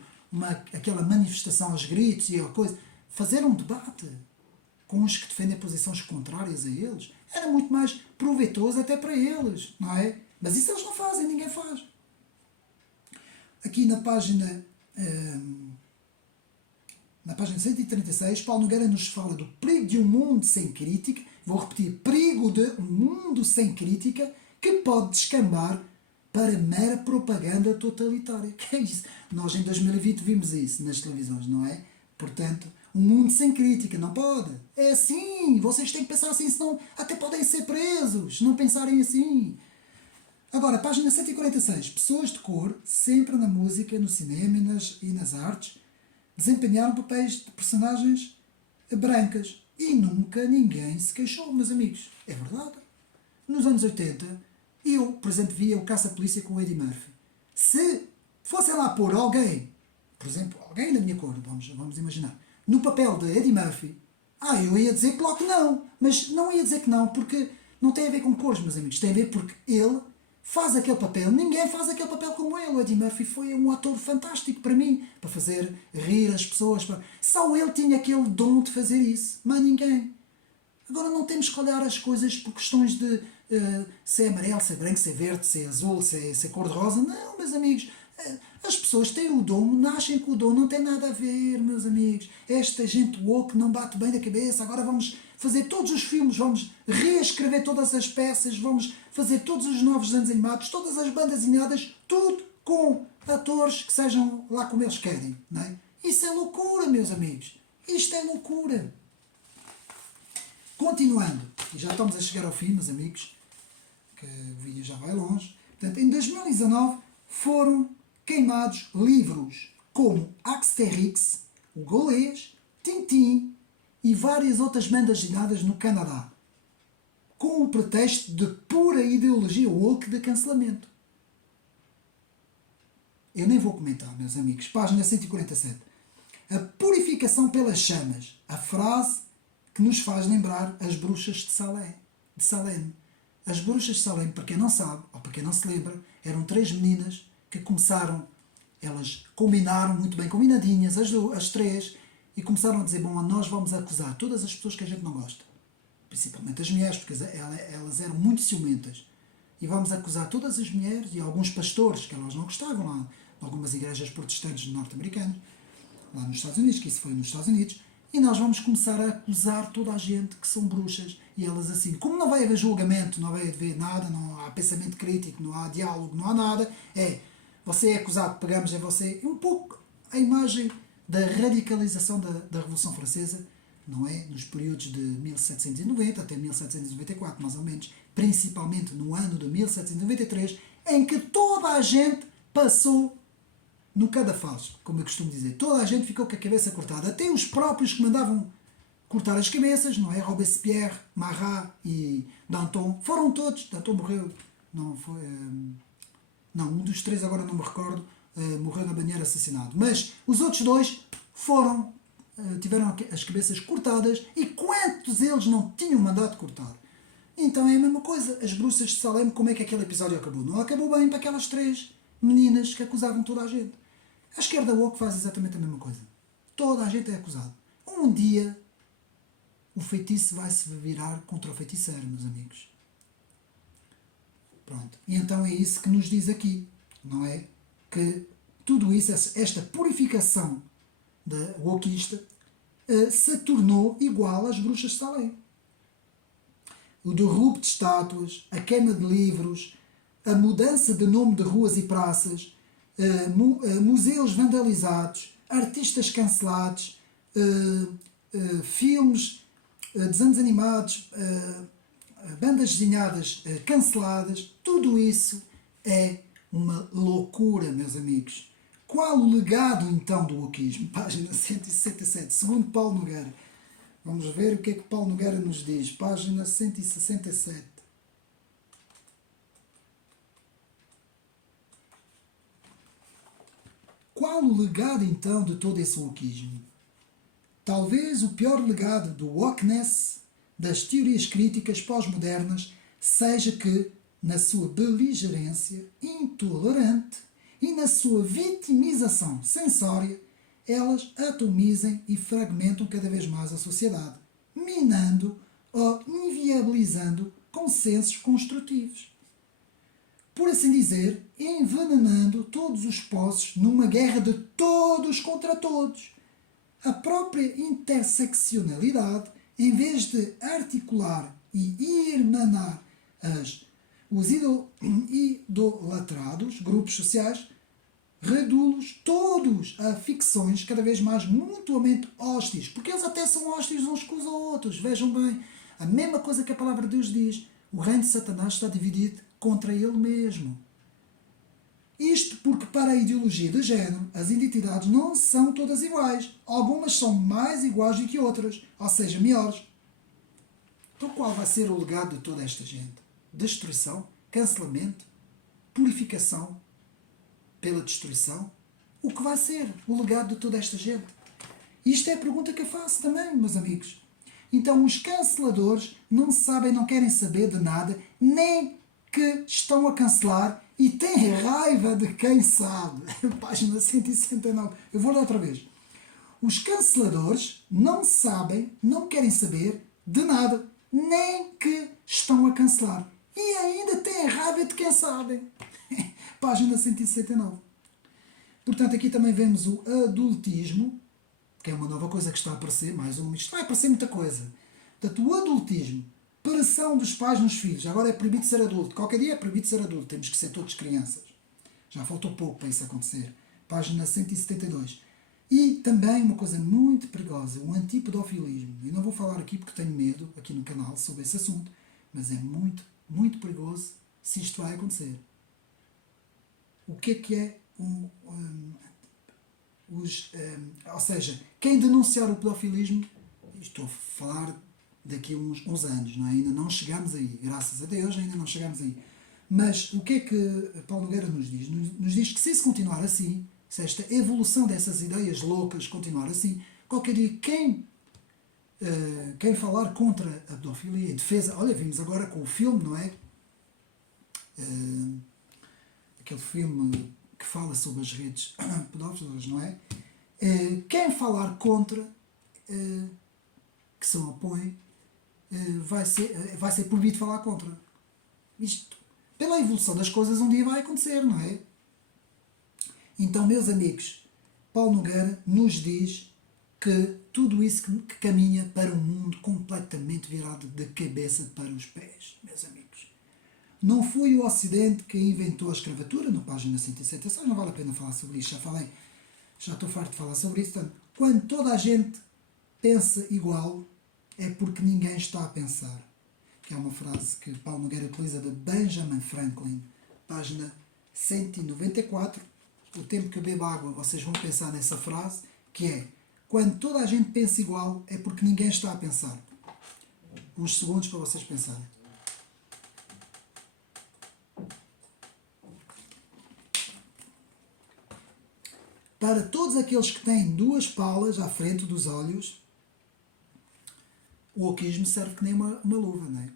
aquela manifestação aos gritos e a coisa, fazer um debate com os que defendem posições contrárias a eles? Era muito mais proveitoso até para eles, não é? Mas isso eles não fazem, ninguém faz. Aqui na página 136, Paulo Nogueira nos fala do perigo de um mundo sem crítica. Vou repetir, perigo de um mundo sem crítica que pode descambar para mera propaganda totalitária. Que é isso? Nós em 2020 vimos isso nas televisões, não é? Portanto, um mundo sem crítica, não pode. É assim, vocês têm que pensar assim, senão até podem ser presos, se não pensarem assim. Agora, página 146. Pessoas de cor, sempre na música, no cinema e nas artes, desempenharam papéis de personagens brancas. E nunca ninguém se queixou, meus amigos. É verdade. Nos anos 80, eu, por exemplo, via o Caça-Polícia com o Eddie Murphy. Se fossem lá pôr alguém, por exemplo, alguém da minha cor, vamos imaginar, no papel de Eddie Murphy, eu ia dizer claro que não. Mas não ia dizer que não, porque não tem a ver com cores, meus amigos. Tem a ver porque ele faz aquele papel. Ninguém faz aquele papel como ele. O Eddie Murphy foi um ator fantástico para mim, para fazer rir as pessoas. Só ele tinha aquele dom de fazer isso, mas ninguém. Agora não temos que olhar as coisas por questões de se é amarelo, se é branco, se é verde, se é azul, se é cor-de-rosa. Não, meus amigos. As pessoas têm o dom, nascem com o dom, não tem nada a ver, meus amigos. Esta gente woke não bate bem da cabeça, agora vamos fazer todos os filmes, vamos reescrever todas as peças, vamos fazer todos os novos desenhos animados, todas as bandas animadas, tudo com atores que sejam lá como eles querem, não é? Isso é loucura, meus amigos. Isto é loucura. Continuando, e já estamos a chegar ao fim, meus amigos, que o vídeo já vai longe. Portanto, em 2019 foram queimados livros como Asterix, o Golês, Tintin e várias outras bandas desenhadas no Canadá. com o pretexto de pura ideologia woke de cancelamento. Eu nem vou comentar, meus amigos. Página 147. A purificação pelas chamas. A frase que nos faz lembrar as bruxas de Salem. As bruxas de Salem, para quem não sabe, ou para quem não se lembra, eram 3 meninas que começaram, elas combinaram muito bem, combinadinhas, as 3, e começaram a dizer, bom, nós vamos acusar todas as pessoas que a gente não gosta, principalmente as mulheres, porque elas eram muito ciumentas, e vamos acusar todas as mulheres e alguns pastores que elas não gostavam lá, de algumas igrejas protestantes norte-americanas, lá nos Estados Unidos, que isso foi nos Estados Unidos, e nós vamos começar a acusar toda a gente que são bruxas. E elas assim, como não vai haver julgamento, não vai haver nada, não há pensamento crítico, não há diálogo, não há nada, você é acusado, pegamos em você. É um pouco a imagem da radicalização da Revolução Francesa, não é? Nos períodos de 1790 até 1794, mais ou menos, principalmente no ano de 1793, em que toda a gente passou no cadafalso, como eu costumo dizer. Toda a gente ficou com a cabeça cortada. Até os próprios que mandavam cortar as cabeças, não é? Robespierre, Marat e Danton. Foram todos. Danton morreu. Não foi. Não, um dos 3 agora não me recordo. Morreu na banheira assassinado. Mas os outros 2 foram. Tiveram as cabeças cortadas. E quantos eles não tinham mandado cortar? Então é a mesma coisa. As bruxas de Salem, como é que aquele episódio acabou? Não acabou bem para aquelas 3 meninas que acusavam toda a gente. A esquerda woke faz exatamente a mesma coisa. Toda a gente é acusado. Um dia o feitiço vai se virar contra o feiticeiro, meus amigos. Pronto. E então é isso que nos diz aqui, não é? Que tudo isso, esta purificação da wokeista, se tornou igual às bruxas de Salem. O derrubo de estátuas, a queima de livros, a mudança de nome de ruas e praças, museus vandalizados, artistas cancelados, filmes, desenhos animados, bandas desenhadas canceladas, tudo isso é uma loucura, meus amigos. Qual o legado então do wokeismo? Página 167, segundo Paulo Nogueira. Vamos ver o que é que Paulo Nogueira nos diz. Página 167. Qual o legado então de todo esse wokeismo? Talvez o pior legado do wokeness, das teorias críticas pós-modernas, seja que, na sua beligerância intolerante e na sua vitimização sensória, elas atomizem e fragmentam cada vez mais a sociedade, minando ou inviabilizando consensos construtivos. Por assim dizer, envenenando todos os poços numa guerra de todos contra todos. A própria interseccionalidade, em vez de articular e irmanar os idolatrados grupos sociais, reduz-los todos a ficções cada vez mais mutuamente hostis, porque eles até são hostis uns com os outros. Vejam bem, a mesma coisa que a palavra de Deus diz: o reino de Satanás está dividido contra ele mesmo. Isto porque, para a ideologia de género, as identidades não são todas iguais. Algumas são mais iguais do que outras, ou seja, melhores. Então qual vai ser o legado de toda esta gente? Destruição, cancelamento, purificação pela destruição? O que vai ser o legado de toda esta gente? Isto é a pergunta que eu faço também, meus amigos. Então os canceladores não sabem, não querem saber de nada, nem que estão a cancelar e têm raiva de quem sabe. Página 169. Eu vou ler outra vez. Os canceladores não sabem, não querem saber de nada, nem que estão a cancelar. E ainda têm raiva de quem sabe. Página 169. Portanto, aqui também vemos o adultismo, que é uma nova coisa que está a aparecer, mais um. Isto vai aparecer muita coisa. Portanto, o adultismo, pressão dos pais nos filhos. Agora é proibido ser adulto. Qualquer dia é proibido ser adulto. Temos que ser todos crianças. Já faltou pouco para isso acontecer. Página 172. E também uma coisa muito perigosa, o antipedofilismo. Eu não vou falar aqui porque tenho medo, aqui no canal, sobre esse assunto. Mas é muito, muito perigoso se isto vai acontecer. O que é ou seja, quem denunciar o pedofilismo, estou a falar daqui a uns anos, não é? Ainda não chegamos aí, graças a Deus ainda não chegamos aí. Mas o que é que Paulo Nogueira nos diz? Nos diz que se isso continuar assim, se esta evolução dessas ideias loucas continuar assim, qualquer dia quem falar contra a pedofilia, em defesa, olha, vimos agora com o filme, não é? Aquele filme que fala sobre as redes pedófilas, não é? Quem falar contra, que se opõe, vai ser proibido falar contra. Isto, pela evolução das coisas, um dia vai acontecer, não é? Então, meus amigos, Paulo Nogueira nos diz que tudo isso que caminha para um mundo completamente virado de cabeça para os pés, meus amigos. Não foi o Ocidente que inventou a escravatura, na página 176, não vale a pena falar sobre isso, já estou farto de falar sobre isso. Portanto, quando toda a gente pensa igual, é porque ninguém está a pensar. Que é uma frase que Paulo Nogueira utiliza de Benjamin Franklin, página 194. O tempo que eu bebo água, vocês vão pensar nessa frase, que é: quando toda a gente pensa igual, é porque ninguém está a pensar. Uns segundos para vocês pensarem. Para todos aqueles que têm duas palas à frente dos olhos, o oquismo serve que nem uma luva, não é?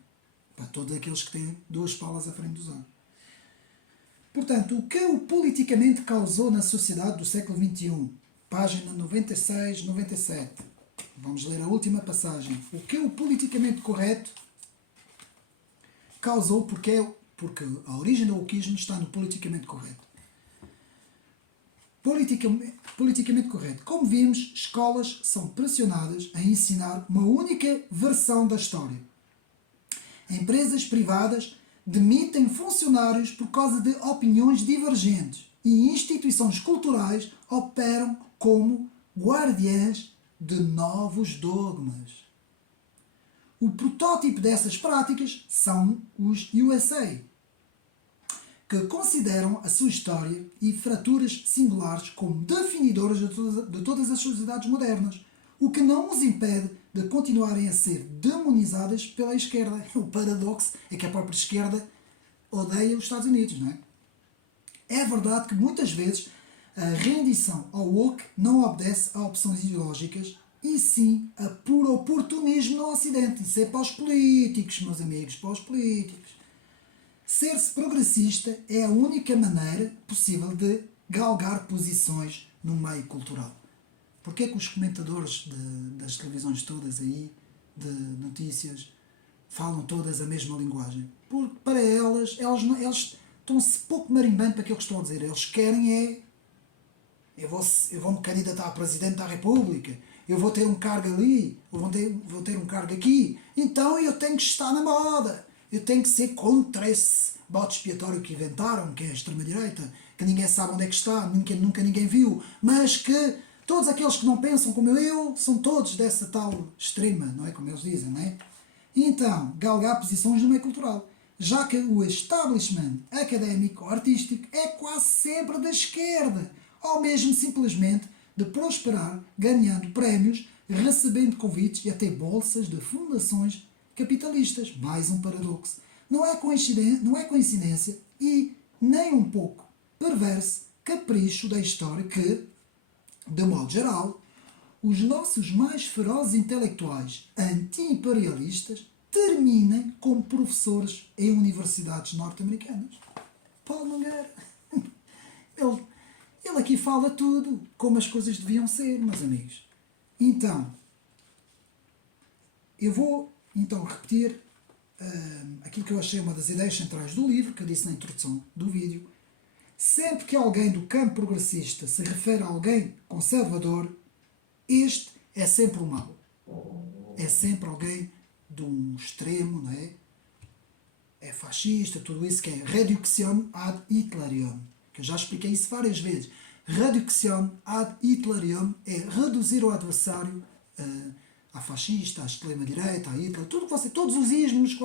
Para todos aqueles que têm duas palas à frente dos olhos. Portanto, o que o politicamente causou na sociedade do século XXI? Página 96, 97. Vamos ler a última passagem. O que o politicamente correto causou, porque a origem do oquismo está no politicamente correto. Politicamente correto. Como vimos, escolas são pressionadas a ensinar uma única versão da história. Empresas privadas demitem funcionários por causa de opiniões divergentes e instituições culturais operam como guardiãs de novos dogmas. O protótipo dessas práticas são os USA, que consideram a sua história e fraturas singulares como definidoras de todas as sociedades modernas, o que não os impede de continuarem a ser demonizadas pela esquerda. O paradoxo é que a própria esquerda odeia os Estados Unidos, não é? É verdade que muitas vezes a rendição ao woke não obedece a opções ideológicas e sim a puro oportunismo no Ocidente. Isso é para os políticos, meus amigos, para os políticos. Ser-se progressista é a única maneira possível de galgar posições no meio cultural. Porquê que os comentadores das televisões todas aí, de notícias, falam todas a mesma linguagem? Porque para eles estão-se pouco marimbando para aquilo que estão a dizer. Eles querem eu vou me candidatar a Presidente da República, eu vou ter um cargo ali, eu vou ter um cargo aqui, então eu tenho que estar na moda. Eu tenho que ser contra esse bode expiatório que inventaram, que é a extrema-direita, que ninguém sabe onde é que está, nunca ninguém viu, mas que todos aqueles que não pensam como eu são todos dessa tal extrema, não é? Como eles dizem, não é? E então, galgar posições no meio cultural, já que o establishment académico ou artístico é quase sempre da esquerda, ou mesmo simplesmente de prosperar ganhando prémios, recebendo convites e até bolsas de fundações capitalistas. Mais um paradoxo. Não é coincidência e nem um pouco perverso capricho da história que, de modo geral, os nossos mais ferozes intelectuais anti-imperialistas terminem como professores em universidades norte-americanas. Paulo Nogueira. Ele aqui fala tudo como as coisas deviam ser, meus amigos. Então, eu vou repetir aquilo que eu achei uma das ideias centrais do livro, que eu disse na introdução do vídeo. Sempre que alguém do campo progressista se refere a alguém conservador, este é sempre o mau. É sempre alguém de um extremo, não é? É fascista, tudo isso que é reduction ad Hitlerium. Que eu já expliquei isso várias vezes. Reduction ad Hitlerium é reduzir o adversário à fascista, à extrema-direita, a Hitler, todos os ismos,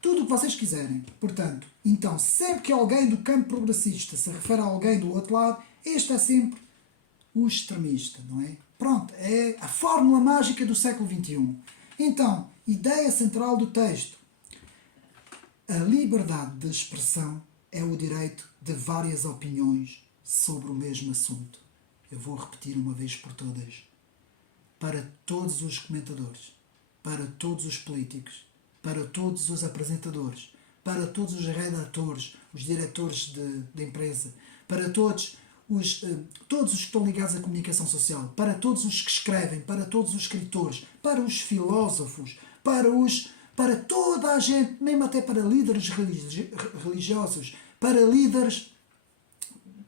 tudo o que vocês quiserem. Portanto, então, sempre que alguém do campo progressista se refere a alguém do outro lado, este é sempre o extremista, não é? Pronto, é a fórmula mágica do século XXI. Então, ideia central do texto. A liberdade de expressão é o direito de várias opiniões sobre o mesmo assunto. Eu vou repetir uma vez por todas. Para todos os comentadores, para todos os políticos, para todos os apresentadores, para todos os redatores, os diretores de empresa, para todos os que estão ligados à comunicação social, para todos os que escrevem, para todos os escritores, para os filósofos, para toda a gente, mesmo até para líderes religiosos, para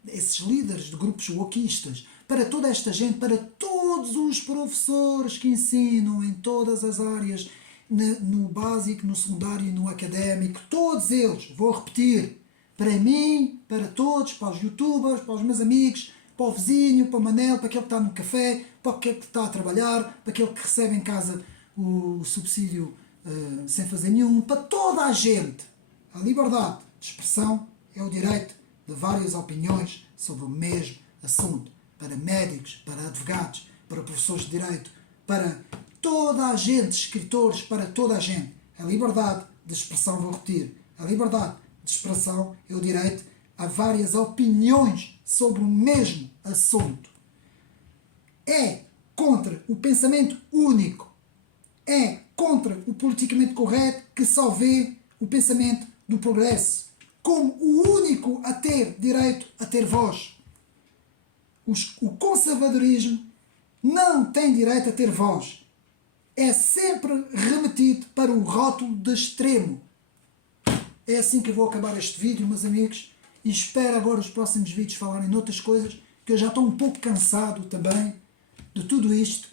esses líderes de grupos wokistas, para toda esta gente, para todos os professores que ensinam em todas as áreas, no básico, no secundário e no académico, todos eles, vou repetir, para mim, para todos, para os youtubers, para os meus amigos, para o vizinho, para o Manel, para aquele que está no café, para aquele que está a trabalhar, para aquele que recebe em casa o subsídio sem fazer nenhum, para toda a gente. A liberdade de expressão é o direito de várias opiniões sobre o mesmo assunto. Para médicos, para advogados, para professores de direito, para toda a gente, escritores, para toda a gente. A liberdade de expressão, vou repetir, a liberdade de expressão é o direito a várias opiniões sobre o mesmo assunto. É contra o pensamento único. É contra o politicamente correto que só vê o pensamento do progresso como o único a ter direito a ter voz. O conservadorismo não tem direito a ter voz. É sempre remetido para o rótulo de extremo. É assim que eu vou acabar este vídeo, meus amigos, e espero agora os próximos vídeos falarem noutras coisas, que eu já estou um pouco cansado também de tudo isto,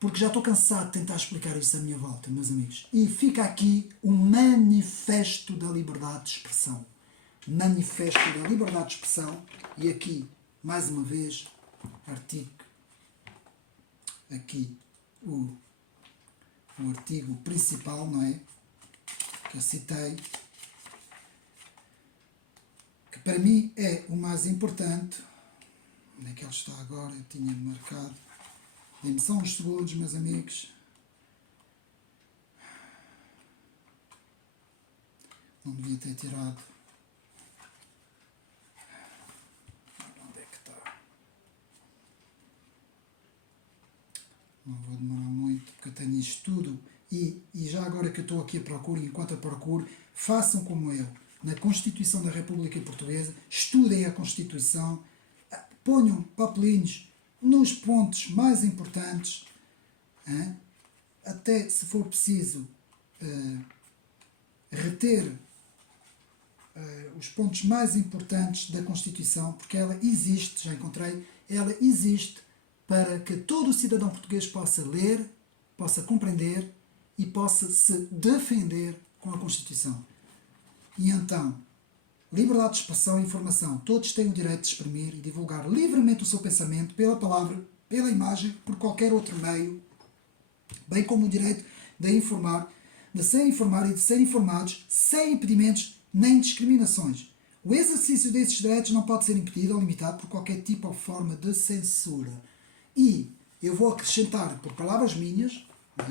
porque já estou cansado de tentar explicar isso à minha volta, meus amigos. E fica aqui o manifesto da liberdade de expressão. Manifesto da liberdade de expressão, e aqui, mais uma vez, artigo, aqui o artigo principal, não é? Que eu citei, que para mim é o mais importante. Onde é que ele está agora? Eu tinha marcado. Dê-me só uns segundos, meus amigos. Não devia ter tirado. Onde é que está? Não vou demorar muito, porque eu tenho isto tudo. E já agora que eu estou aqui a procurar, enquanto eu procuro, façam como eu. Na Constituição da República Portuguesa, estudem a Constituição, ponham papelinhos nos pontos mais importantes, até se for preciso reter os pontos mais importantes da Constituição, porque ela existe, já encontrei, ela existe para que todo o cidadão português possa ler, possa compreender e possa se defender com a Constituição. E então, liberdade de expressão e informação. Todos têm o direito de exprimir e divulgar livremente o seu pensamento pela palavra, pela imagem, por qualquer outro meio, bem como o direito de informar, de se informar e de ser informados sem impedimentos nem discriminações. O exercício desses direitos não pode ser impedido ou limitado por qualquer tipo ou forma de censura. E eu vou acrescentar por palavras minhas,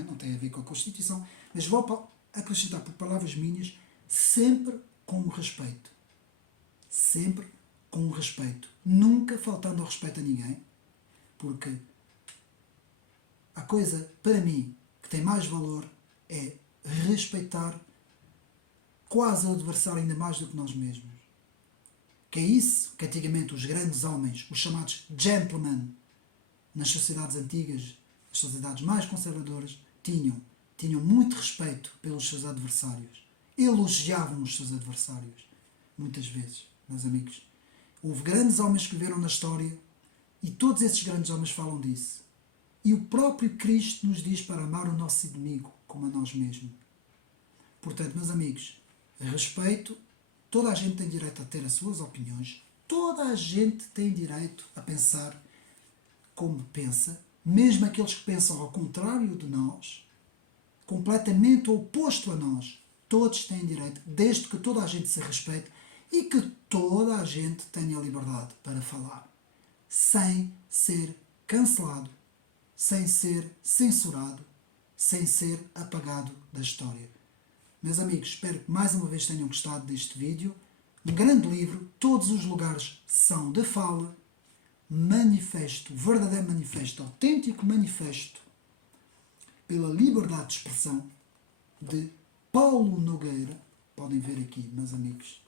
não tem a ver com a Constituição, mas vou acrescentar por palavras minhas, sempre com respeito. Sempre com respeito. Nunca faltando ao respeito a ninguém, porque a coisa, para mim, que tem mais valor é respeitar quase o adversário ainda mais do que nós mesmos. Que é isso que antigamente os grandes homens, os chamados gentlemen, nas sociedades antigas, as sociedades mais conservadoras, tinham muito respeito pelos seus adversários. Elogiavam os seus adversários, muitas vezes, meus amigos. Houve grandes homens que viveram na história e todos esses grandes homens falam disso. E o próprio Cristo nos diz para amar o nosso inimigo como a nós mesmos. Portanto, meus amigos, respeito, toda a gente tem direito a ter as suas opiniões, toda a gente tem direito a pensar como pensa, mesmo aqueles que pensam ao contrário de nós, completamente oposto a nós, todos têm direito, desde que toda a gente se respeite e que toda a gente tenha liberdade para falar, sem ser cancelado, sem ser censurado sem ser apagado da história. Meus amigos, espero que mais uma vez tenham gostado deste vídeo. Um grande livro, todos os lugares são de fala, manifesto, verdadeiro manifesto, autêntico manifesto pela liberdade de expressão de Paulo Nogueira. Podem ver aqui, meus amigos.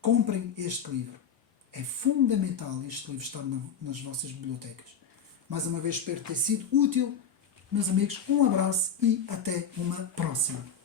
Comprem este livro. É fundamental este livro estar nas vossas bibliotecas. Mais uma vez espero ter sido útil. Meus amigos, um abraço e até uma próxima.